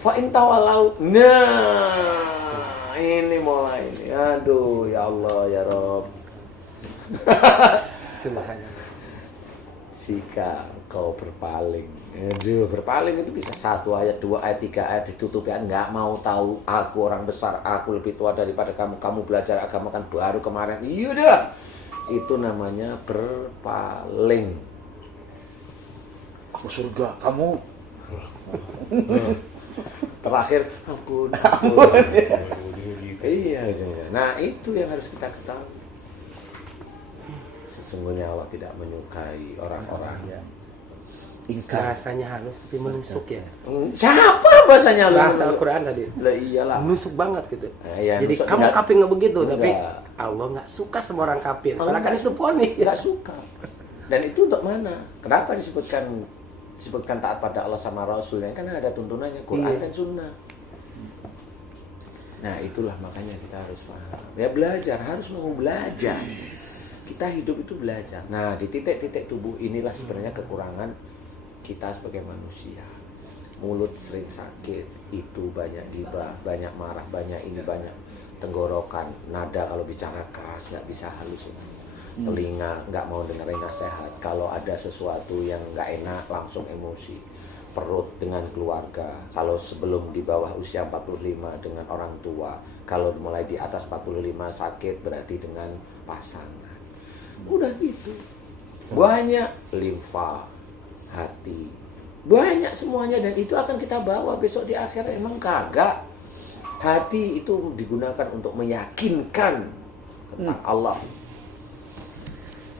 Fa in tawalau. Nah, ini mulai ini. Aduh, ya Allah, ya Rob. Jika kau berpaling. Aduh, berpaling itu bisa 1 ayat, 2 ayat, 3 ayat ditutup ya. Nggak mau tahu, aku orang besar, aku lebih tua daripada kamu. Kamu belajar agama kan baru kemarin. Iya dah. Itu namanya berpaling. Aku surga, kamu. Terakhir ampun. Iya. Nah itu yang harus kita ketahui. Sesungguhnya Allah tidak menyukai orang-orang yang Ingkar. Bahasanya halus tapi menusuk ya. Siapa bahasanya lu? Bahasa Al-Quran tadi. Lah iyalah. Menusuk banget gitu. Ya, Jadi nusuk kamu enggak. kafir nggak begitu, tapi Enggak. Allah nggak suka sama orang kafir. Allah Karena kan nggak itu ponis ya. Nggak suka. Dan itu untuk mana? Kenapa disebutkan taat pada Allah sama Rasulnya? Karena ada tuntunannya Quran dan Sunnah. Nah itulah makanya kita harus paham. Ya belajar, harus mau belajar. Kita hidup itu belajar. Nah di titik-titik tubuh inilah sebenarnya kekurangan kita sebagai manusia. Mulut sering sakit, itu banyak gibah, banyak marah, banyak ini, banyak tenggorokan. Nada kalau bicara keras, nggak bisa halus. Telinga nggak mau dengerin nasihat. Kalau ada sesuatu yang nggak enak langsung emosi. Perut dengan keluarga. Kalau sebelum di bawah usia 45 dengan orang tua. Kalau mulai di atas 45 sakit berarti dengan pasangan. Udah gitu. Banyak limfa, hati. Banyak semuanya dan itu akan kita bawa besok di akhirat. Emang kagak. Hati itu digunakan untuk meyakinkan tentang Allah.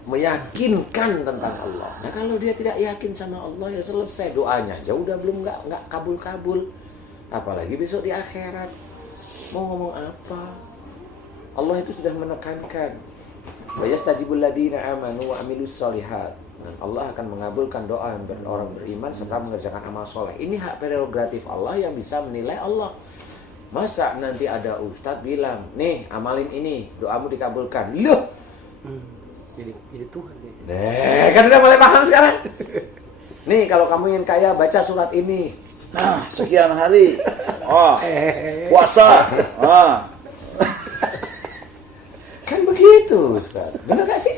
Meyakinkan tentang Allah. Nah kalau dia tidak yakin sama Allah ya selesai doanya. Jauh udah belum nggak kabul-kabul. Apalagi besok di akhirat. Mau ngomong apa? Allah itu sudah menekankan. Wa yastajibul ladina amanu wa amilus sholihat. Dan Allah akan mengabulkan doa orang beriman serta mengerjakan amal soleh. Ini hak prerogatif Allah yang bisa menilai Allah. Masa nanti ada ustadz bilang, nih amalin ini, doamu dikabulkan. Loh, jadi Tuhan ya. kan udah mulai paham sekarang. Nih kalau kamu ingin kaya baca surat ini. Nah, sekian hari. Puasa. Kan begitu, Ustaz. Benar gak sih?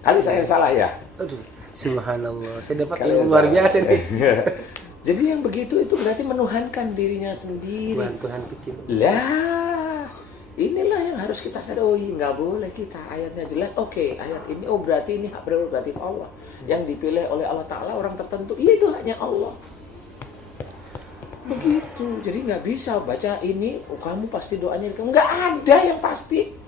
Kali saya yang salah ya? Aduh, subhanallah. Saya dapat Kali ilmu yang luar salah. biasa nih. Jadi yang begitu itu berarti menuhankan dirinya sendiri. Tuhan kecil. Lah, inilah yang harus kita sadari. Nggak boleh kita ayatnya jelas. Oke, ayat ini berarti ini hak prerogatif Allah yang dipilih oleh Allah Ta'ala orang tertentu. Iya itu haknya Allah. Begitu. Jadi nggak bisa baca ini. Kamu pasti doanya nggak ada yang pasti.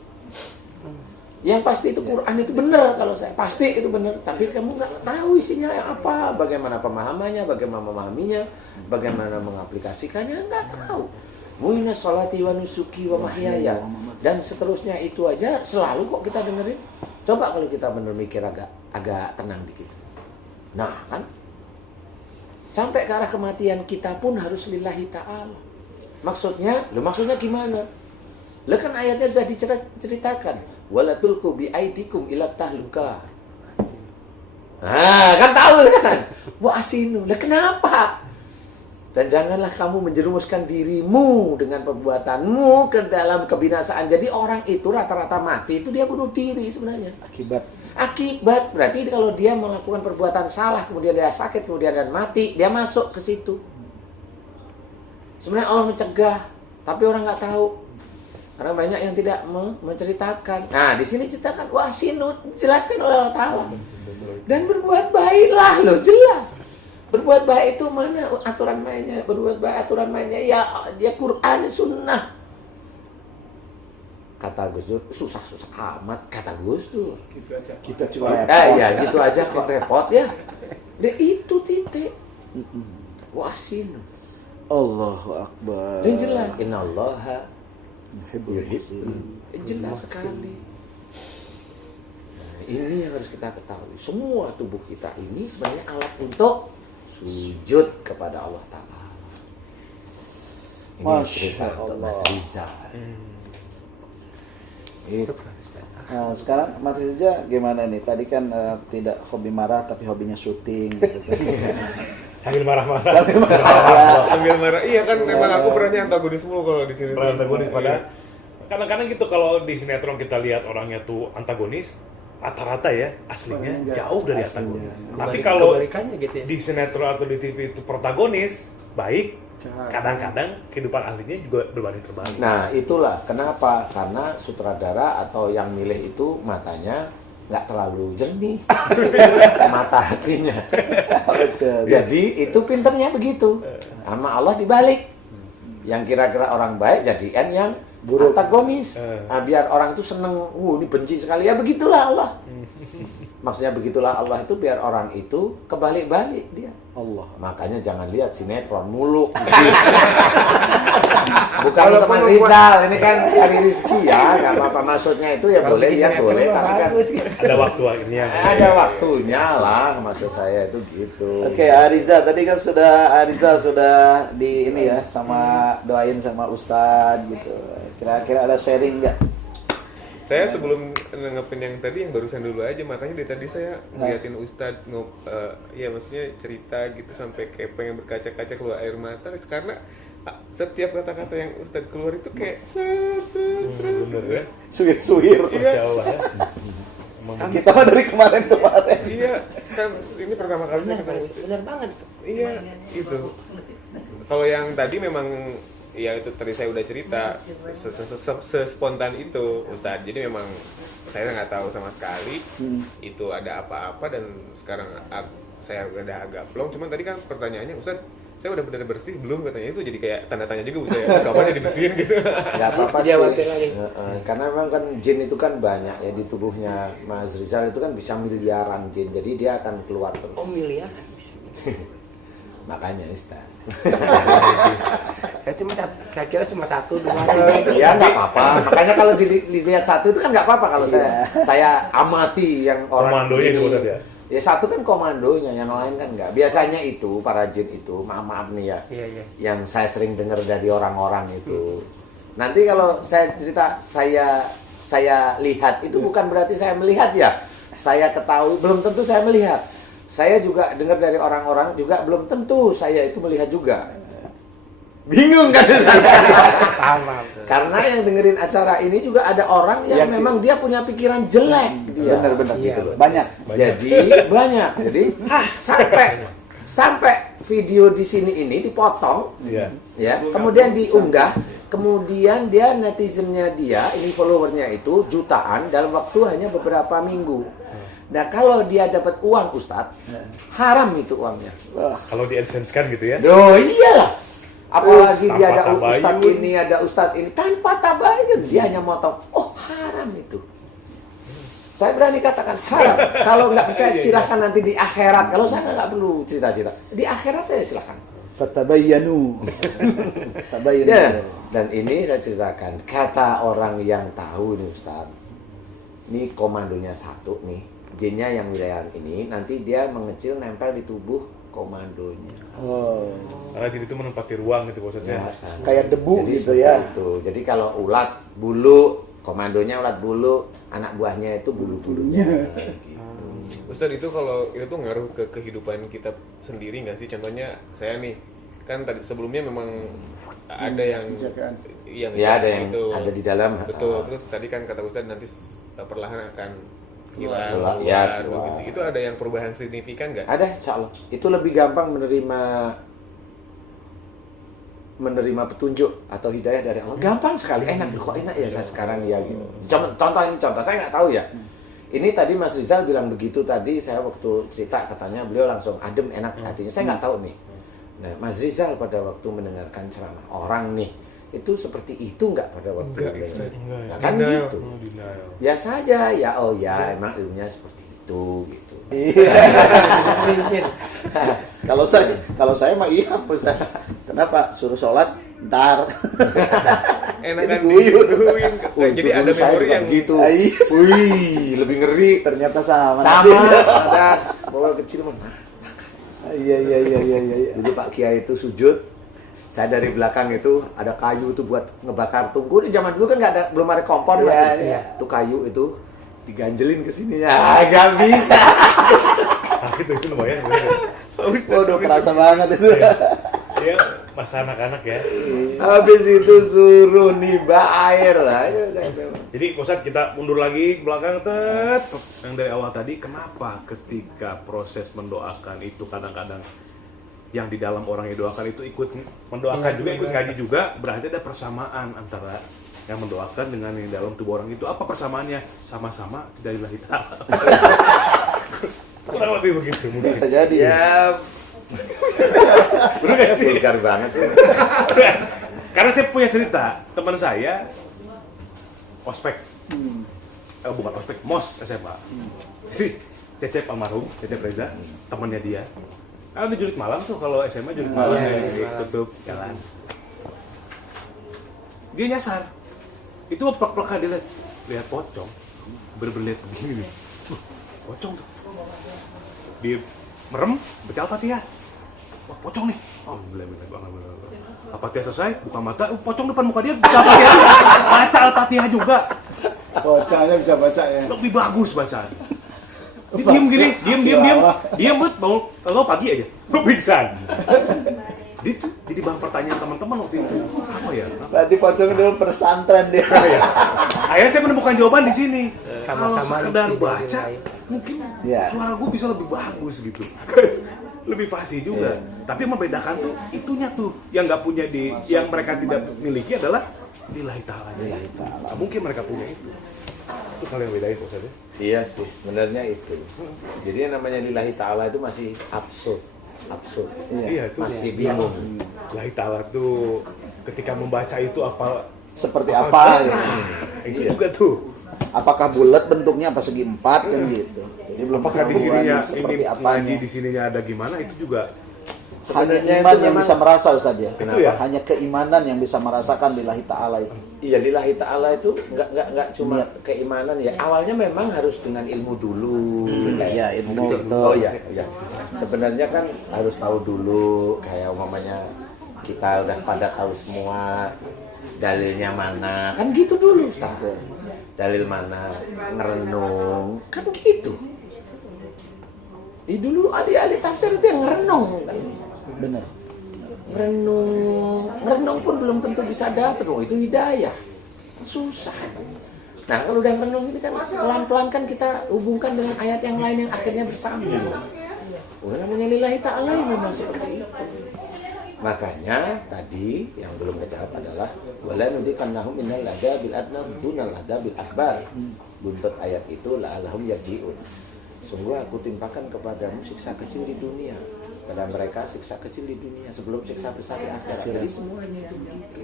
Yang pasti itu Quran itu benar kalau saya pasti itu benar. Tapi kamu nggak tahu isinya apa, bagaimana pemahamannya, bagaimana memahaminya, bagaimana mengaplikasikannya nggak tahu. Muina sholati wa nusuki wa mahyaya dan seterusnya itu aja selalu kok kita dengerin. Coba kalau kita benar mikir agak tenang dikit. Nah kan sampai ke arah kematian kita pun harus lillahi ta'ala. Maksudnya gimana? Lah kan ayatnya sudah diceritakan. Wala tulqu bi aidikum ila tahluka. Nah, kan tahu kan? Wa asinu. Lah kenapa? Dan janganlah kamu menjerumuskan dirimu dengan perbuatanmu ke dalam kebinasaan. Jadi orang itu rata-rata mati itu dia bunuh diri sebenarnya. Akibat berarti kalau dia melakukan perbuatan salah kemudian dia sakit kemudian dia mati, dia masuk ke situ. Sebenarnya Allah mencegah, tapi orang nggak tahu. Karena banyak yang tidak menceritakan. Nah, di sini ceritakan wasinu, dijelaskan oleh Allah Ta'ala. Dan berbuat baiklah loh, jelas. Berbuat baik itu mana aturan mainnya? Berbuat baik aturan mainnya ya Quran, Sunnah. Kata Gus Dur, susah-susah amat kata Gus Dur. Kita cuma Ya gitu aja kok repot ya. Dan itu titik. Wasinu. Allahu Akbar. Dan jelas innallaha jelas sekali. Nah, ini yang harus kita ketahui. Semua tubuh kita ini sebenarnya alat untuk sujud kepada Allah Ta'ala. Ini cerita untuk Mas Rizal. Nah, sekarang Mas Rizal gimana nih? Tadi kan tidak hobi marah tapi hobinya syuting gitu kan. Sambil marah-marah. Sambil marah. Iya kan memang aku perannya antagonis mulu kalau di sini. Peran antagonis pada kadang-kadang gitu kalau di sinetron kita lihat orangnya tuh antagonis, rata-rata ya aslinya jauh dari antagonis. Tapi kalau gitu ya. di sinetron atau di TV itu protagonis baik, kadang-kadang kehidupan aslinya juga berbanding terbalik. Nah itulah kenapa, karena sutradara atau yang milih itu matanya nggak terlalu jernih mata hatinya. Jadi itu pinternya begitu. Sama Allah dibalik. Yang kira-kira orang baik jadikan yang antagonis. Nah, biar orang itu seneng, ini benci sekali ya begitulah Allah. Maksudnya begitulah Allah itu biar orang itu kebalik-balik dia. Allah. Makanya jangan lihat sinetron mulu. Bukan untuk Mas Rizal, ini kan cari rezeki ya, nggak apa-apa. Maksudnya itu ya Kalau boleh bikin lihat sinetron boleh, mah tapi kan bagus. Ada waktu akhirnya. ada waktunya lah. Maksud saya itu gitu. Oke, Ariza tadi kan sudah di ini ya sama doain sama Ustadz gitu. Kira-kira ada sharing nggak? Saya sebelum nanggepin yang tadi yang barusan dulu aja, makanya dari tadi saya ngeliatin Ustadz ya maksudnya cerita gitu sampai kayak pengen berkaca-kaca keluar air mata karena setiap kata-kata yang Ustadz keluar itu kayak Bener ya. Suwir-suwir. Masya Allah ya. Kita mah dari kemarin-kemarin. Iya, kan ini pertama kali saya ketemu Ustadz. Benar banget. Iya, itu. Kalau yang tadi memang ya itu tadi saya udah cerita sespontan itu Ustadz. Jadi memang saya nggak tahu sama sekali itu ada apa-apa dan sekarang saya udah agak plong. Cuman tadi kan pertanyaannya Ustadz, saya udah benar bersih belum katanya, itu jadi kayak tanda tanya juga buat saya. Kapan jadi bersihin gitu. Nggak apa-apa sih. Jawabin lagi. Karena memang kan jin itu kan banyak ya di tubuhnya Mas Rizal itu kan bisa miliaran jin. Jadi dia akan keluar terus. Oh miliar. Makanya Ustaz. Saya cuma kira-kira cuma 1 2. Ya nggak apa-apa. Makanya kalau dilihat satu itu kan nggak apa-apa kalau saya amati yang orang Komandonya itu ini. Ustaz ya? Ya satu kan komandonya, yang lain kan nggak. Biasanya itu para jin itu, maaf nih ya, Iya. yang saya sering dengar dari orang-orang itu. Nanti kalau saya cerita saya lihat itu bukan berarti saya melihat ya. Saya ketahui belum tentu saya melihat. Saya juga dengar dari orang-orang juga belum tentu saya itu melihat juga. Bingung kan? Paham. Karena yang dengerin acara ini juga ada orang yang memang dia punya pikiran jelek. Bener-bener Iya, gitu. betul. Banyak. Jadi banyak. Jadi sampai video di sini ini dipotong, Iya. ya, kemudian diunggah, kemudian dia netizennya dia, ini followernya itu jutaan dalam waktu hanya beberapa minggu. Nah kalau dia dapat uang Ustadz, haram itu uangnya. Wah, Kalau di AdSense kan gitu ya. Oh iyalah. Apalagi dia ada Tanpa Ustadz tabayun. ini, ada Ustadz ini, tanpa tabayun dia hanya motong. Oh haram itu. Saya berani katakan haram. Kalau nggak percaya silahkan nanti di akhirat. Kalau saya nggak perlu cerita-cerita. Di akhirat aja silahkan. fatabayyanu. Tabayyanu. Ya, dan ini saya ceritakan kata orang yang tahu nih Ustaz. Ini komandonya satu nih, jinnya yang wilayahan ini nanti dia mengecil nempel di tubuh komandonya. Oh. Karena jin itu menempati ruang gitu maksudnya. Kayak debu Jadi gitu seperti ya. itu. Jadi kalau ulat bulu, komandonya ulat bulu, anak buahnya itu bulu-bulunya. Gitu. Ustadz, itu kalau itu tuh ngaruh ke kehidupan kita sendiri nggak sih? Contohnya saya nih, kan tadi sebelumnya memang ada yang penjagaan. Ya ada yang ada di dalam. betul. Terus tadi kan kata Ustadz nanti perlahan akan hilang, Keluar, keluar, ya, begitu. keluar. Itu ada yang perubahan signifikan nggak? Ada, insya Allah. Itu lebih gampang menerima petunjuk atau hidayah dari Allah. Gampang sekali, enak. Kok enak ya saya sekarang ya gitu. Contoh, saya nggak tahu ya. Ini tadi Mas Rizal bilang begitu tadi, saya waktu cerita katanya beliau langsung adem, enak hatinya. Saya nggak tahu nih. Nah, Mas Rizal pada waktu mendengarkan ceramah orang nih, itu seperti itu nggak pada waktu Enggak, mendengar? Enggak. Nah, kan Denial. gitu. Denial. Biasa aja ya, oh ya emang ilmunya seperti itu gitu. Kalau saya mah iya Ustaz. Kenapa? Suruh sholat ntar. Enakan diguyur. diguyurin. Oh, Jadi itu ada dulu saya memori juga yang begitu. Iya. Wih, lebih ngeri. Ternyata sama Sama, nasibnya. ada bawa kecil mana? Iya. Jadi Pak Kiai itu sujud, saya dari belakang itu ada kayu itu buat ngebakar tungku. Di zaman dulu kan nggak ada, belum ada kompor Iya, Mas. iya. Itu kayu itu diganjelin ke sini ya. Nggak bisa. Ah, itu lumayan. Waduh, kerasa banget itu. Ya, masa anak-anak ya. Habis itu suruh nimba air lah. Jadi Ustadz kita mundur lagi ke belakang yang dari awal tadi, kenapa ketika proses mendoakan itu kadang-kadang yang di dalam orang yang doakan itu ikut mendoakan juga, ikut ngaji juga, berarti ada persamaan antara yang mendoakan dengan yang dalam tubuh orang itu. Apa persamaannya? Sama-sama dari lillahi ta'ala. Kurang lebih begitu mungkin. Bisa jadi. Ya, Bener gak sih? vulgar banget sih. Karena saya punya cerita, teman saya ospek, bukan ospek, mos SMA. Jadi Cecep almarhum, Cecep Reza, temannya dia. Kan di jurit malam tuh, kalau SMA jurit malam tutup jalan. Dia nyasar. Itu plek-plekan dia lihat pocong. Berbelit begini nih. Pocong tuh. Dia merem, baca Al-Fatihah. Wah, pocong nih. Alhamdulillah. Al-Fatihah selesai, buka mata, pocong depan muka dia, buka Al-Fatihah. Baca Al-Fatihah juga. Bocahnya bisa baca ya. Lebih bagus bacaan. Dia diem gini, diem bet, mau kalau pagi aja, lu pingsan. Dia tuh jadi bahan pertanyaan teman-teman waktu itu. Apa ya? Berarti pocong dulu pesantren dia. Ya. Akhirnya saya menemukan jawaban di sini. Kalau Sama-sama sekedar tidak baca, dinilai. mungkin Ya. suara gue bisa lebih bagus gitu. Lebih fasih juga. Tapi yang membedakan tuh itunya tuh yang nggak punya yang mereka tidak miliki adalah lillahi ta'ala. Lillahi ta'ala. Nggak mungkin mereka punya itu. Itu kalian bedain Pak Ustaz ya? Iya sih, sebenarnya itu. Jadi yang namanya lillahi ta'ala itu masih absurd. Iya tuh. Masih bingung. Lillahi ta'ala tuh ketika membaca itu apa Seperti apa ya? itu juga tuh. Apakah bulat bentuknya apa segi empat kan gitu. Jadi belum Apakah di ketahuan sininya seperti ini apanya. ngaji di sininya ada gimana itu juga Hanya Sebenarnya iman itu yang memang- bisa merasa Ustaz ya. Itu ya? Hanya keimanan yang bisa merasakan lillahi ta'ala itu. Iya, lillahi ta'ala itu nggak cuma keimanan ya. Awalnya memang harus dengan ilmu dulu. Iya, ilmu Betul. betul. Oh iya. Sebenarnya kan harus tahu dulu, kayak umpamanya kita udah pada tahu semua dalilnya mana. Kan gitu dulu, Ustaz. Dalil mana, ngerenung, kan gitu. Dulu ahli-ahli tafsir itu yang ngerenung kan. Bener. Ngerenung pun belum tentu bisa dapat. Oh, itu hidayah. Susah. Nah, kalau udah ngerenung ini kan pelan-pelan kan kita hubungkan dengan ayat yang lain yang akhirnya bersambung. Oh, namanya lillahi ta'ala memang seperti itu. Makanya tadi yang belum kejawab adalah wala nudzikannahum innal adabil adna dunal adabil akbar. Buntut ayat itu la'allahum yarji'un. Sungguh aku timpakan kepadamu siksa kecil di dunia, pada mereka siksa kecil di dunia sebelum siksa besar di akhirat. Jadi semuanya itu begitu.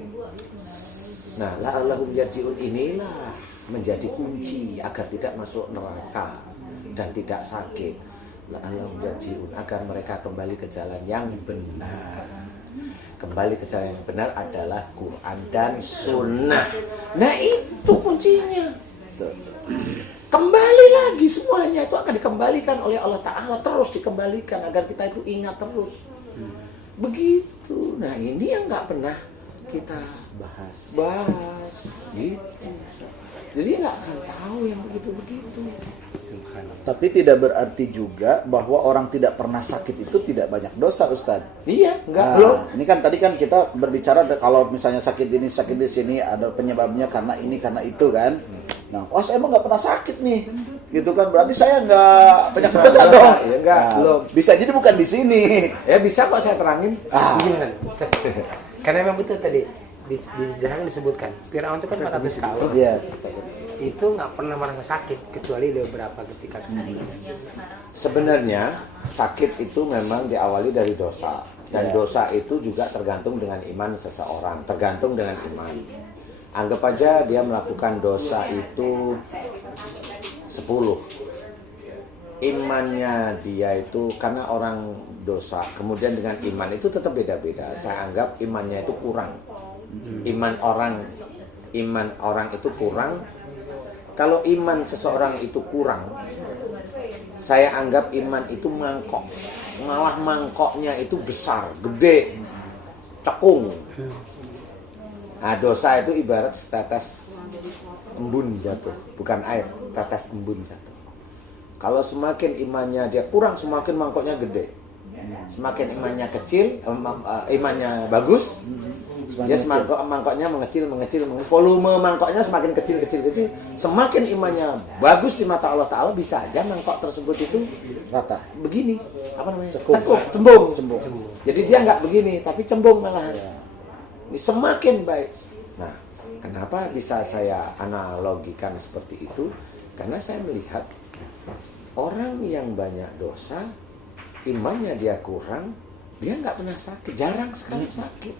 Nah, la'allahum yarji'un inilah menjadi kunci agar tidak masuk neraka dan tidak sakit. La'allahum yarji'un agar mereka kembali ke jalan yang benar. Kembali ke jalan yang benar adalah Quran dan Sunnah. Nah, itu kuncinya. Kembali lagi semuanya itu akan dikembalikan oleh Allah Ta'ala, terus dikembalikan agar kita itu ingat terus. Begitu. Nah, ini yang nggak pernah kita bahas gitu. Jadi nggak akan tahu yang begitu-begitu. Tapi tidak berarti juga bahwa orang tidak pernah sakit itu tidak banyak dosa, Ustadz. Iya, nggak Nah, belum. ini kan tadi kan kita berbicara kalau misalnya sakit ini sakit di sini ada penyebabnya karena ini karena itu kan. Nah, saya emang nggak pernah sakit nih, gitu kan? Berarti saya nggak banyak Bisa dosa dosa, dong. ya enggak, belum. Bisa jadi bukan di sini. Ya bisa kok saya terangin. Gimana? Karena memang betul tadi di sejarah disebutkan Firaun itu kan 400 tahun. Iya. Itu nggak pernah merasa sakit kecuali beberapa ketika. Sebenarnya sakit itu memang diawali dari dosa. Dan Ya. dosa itu juga tergantung dengan iman seseorang, tergantung dengan iman. Anggap aja dia melakukan dosa itu 10. Imannya dia itu karena orang dosa, kemudian dengan iman itu tetap beda-beda. Saya anggap imannya itu kurang. Iman orang itu kurang. Kalau iman seseorang itu kurang, saya anggap iman itu mangkok. Malah mangkoknya itu besar, gede, cekung. Nah, dosa itu ibarat setetes embun jatuh, bukan air, tetes embun jatuh. Kalau semakin imannya dia kurang, semakin mangkoknya gede. Semakin imannya kecil, imannya bagus, dia mangkoknya mengecil. Volume mangkoknya semakin kecil. Semakin imannya bagus di mata Allah Ta'ala, bisa aja mangkok tersebut itu Rata. begini, apa namanya? Cembung. Jadi dia nggak begini, tapi cembung malahan. Ini semakin baik. Nah, kenapa bisa saya analogikan seperti itu? Karena saya melihat orang yang banyak dosa, imannya dia kurang, dia nggak pernah sakit, jarang sekali sakit.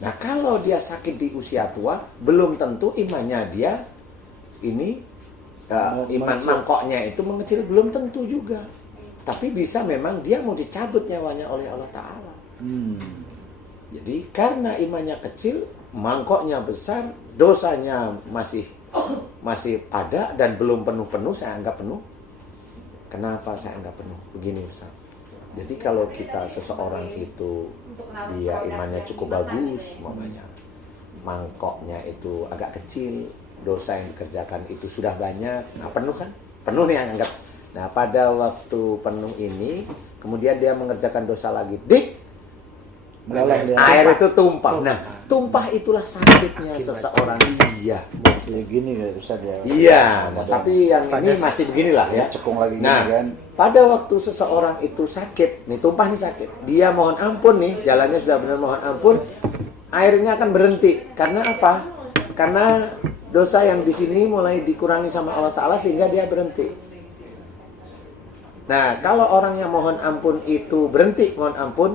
Nah, kalau dia sakit di usia tua, belum tentu imannya dia ini iman mangkoknya itu mengecil belum tentu juga. Tapi bisa memang dia mau dicabut nyawanya oleh Allah Ta'ala. Jadi karena imannya kecil, mangkoknya besar, dosanya masih ada dan belum penuh-penuh, saya anggap penuh. Kenapa saya anggap penuh? Begini Ustaz. Jadi kalau kita seseorang itu dia imannya cukup bagus, umpamanya mangkoknya itu agak kecil, dosa yang dikerjakan itu sudah banyak, nah penuh kan? Penuh nih yang anggap. Nah pada waktu penuh ini, kemudian dia mengerjakan dosa lagi, air itu tumpah. Nah, tumpah itulah sakitnya seseorang. Iya. Kayak gini ya Ustaz ya. Iya, nah, tapi yang ini masih beginilah ya. Cekung lagi Nah, gini kan. pada waktu seseorang itu sakit, nih tumpah nih sakit. Dia mohon ampun nih, jalannya sudah benar mohon ampun, airnya akan berhenti. Karena apa? Karena dosa yang di sini mulai dikurangi sama Allah Ta'ala sehingga dia berhenti. Nah, kalau orang yang mohon ampun itu berhenti mohon ampun,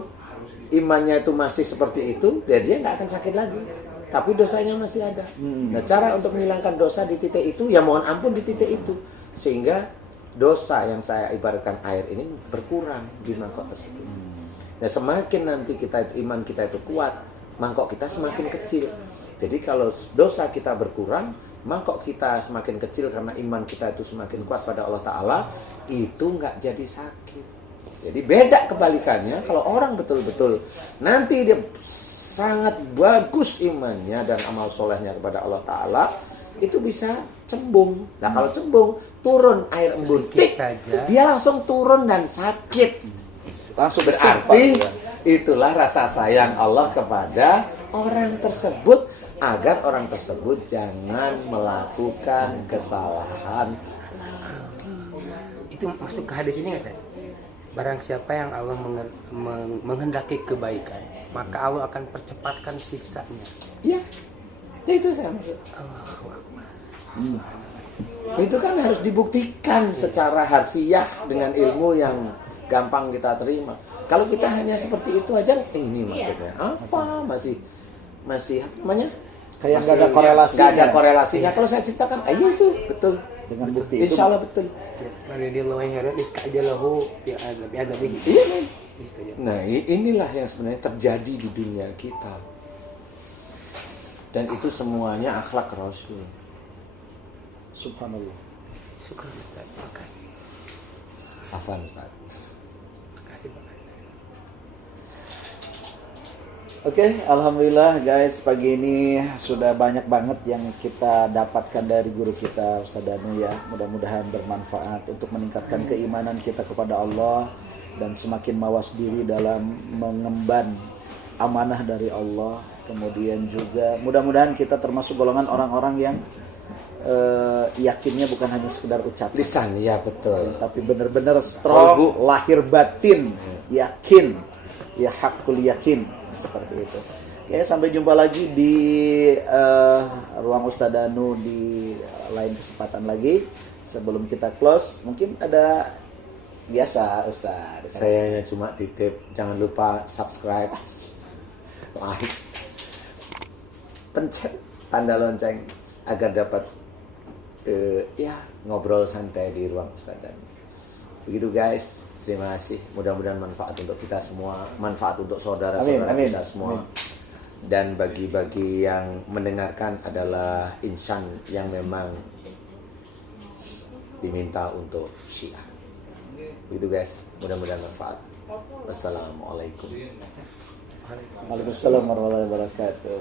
imannya itu masih seperti itu, dia nggak akan sakit lagi. Tapi dosanya masih ada. Nah, cara untuk menghilangkan dosa di titik itu, ya mohon ampun di titik itu. Sehingga dosa yang saya ibaratkan air ini berkurang di mangkok tersebut. Nah, semakin nanti iman kita itu kuat, mangkok kita semakin kecil. Jadi kalau dosa kita berkurang, mangkok kita semakin kecil karena iman kita itu semakin kuat pada Allah Ta'ala, itu nggak jadi sakit. Jadi beda kebalikannya kalau orang betul-betul nanti dia sangat bagus imannya dan amal solehnya kepada Allah Ta'ala, itu bisa cembung. Nah kalau cembung, turun air embun, dia langsung turun dan sakit. Langsung berarti itulah rasa sayang Allah kepada orang tersebut, agar orang tersebut jangan melakukan kesalahan. Itu masuk ke hadis ini nggak, Ustaz? Barang siapa yang Allah menghendaki kebaikan, maka Allah akan percepatkan siksanya. Ya, itu saya maksud. Itu kan harus dibuktikan secara harfiah dengan ilmu yang gampang kita terima. Kalau kita hanya seperti itu aja, ini maksudnya apa? Masih apa namanya? Kayak nggak ada korelasinya. Nggak ada korelasinya. Kalau saya ceritakan, ayo itu betul. Dengan bukti itu. Insya Allah betul. Iya, nah inilah yang sebenarnya terjadi di dunia kita. Dan itu semuanya akhlak Rasul. Subhanallah. Syukur Ustaz, makasih. Hasan Ustaz. Makasih. Oke, alhamdulillah guys, pagi ini sudah banyak banget yang kita dapatkan dari guru kita Ustaz Danu ya. Mudah-mudahan bermanfaat untuk meningkatkan keimanan kita kepada Allah dan semakin mawas diri dalam mengemban amanah dari Allah. Kemudian juga mudah-mudahan kita termasuk golongan orang-orang yang yakinnya bukan hanya sekedar ucapan Lisan, ya betul. tapi benar-benar strong, lahir batin, yakin, ya hakul yakin, seperti itu. Oke, sampai jumpa lagi di ruang Ustaz Danu di lain kesempatan lagi. Sebelum kita close, mungkin ada biasa Ustaz. Saya cuma titip, jangan lupa subscribe, like, pencet tanda lonceng agar dapat ngobrol santai di ruang Ustaz Danu. Begitu guys. Terima kasih. Mudah-mudahan manfaat untuk kita semua, manfaat untuk saudara-saudara kita semua. Amin. Dan bagi yang mendengarkan adalah insan yang memang diminta untuk syiar. Begitu guys. Mudah-mudahan manfaat. Wassalamualaikum. Waalaikumsalam warahmatullahi wabarakatuh.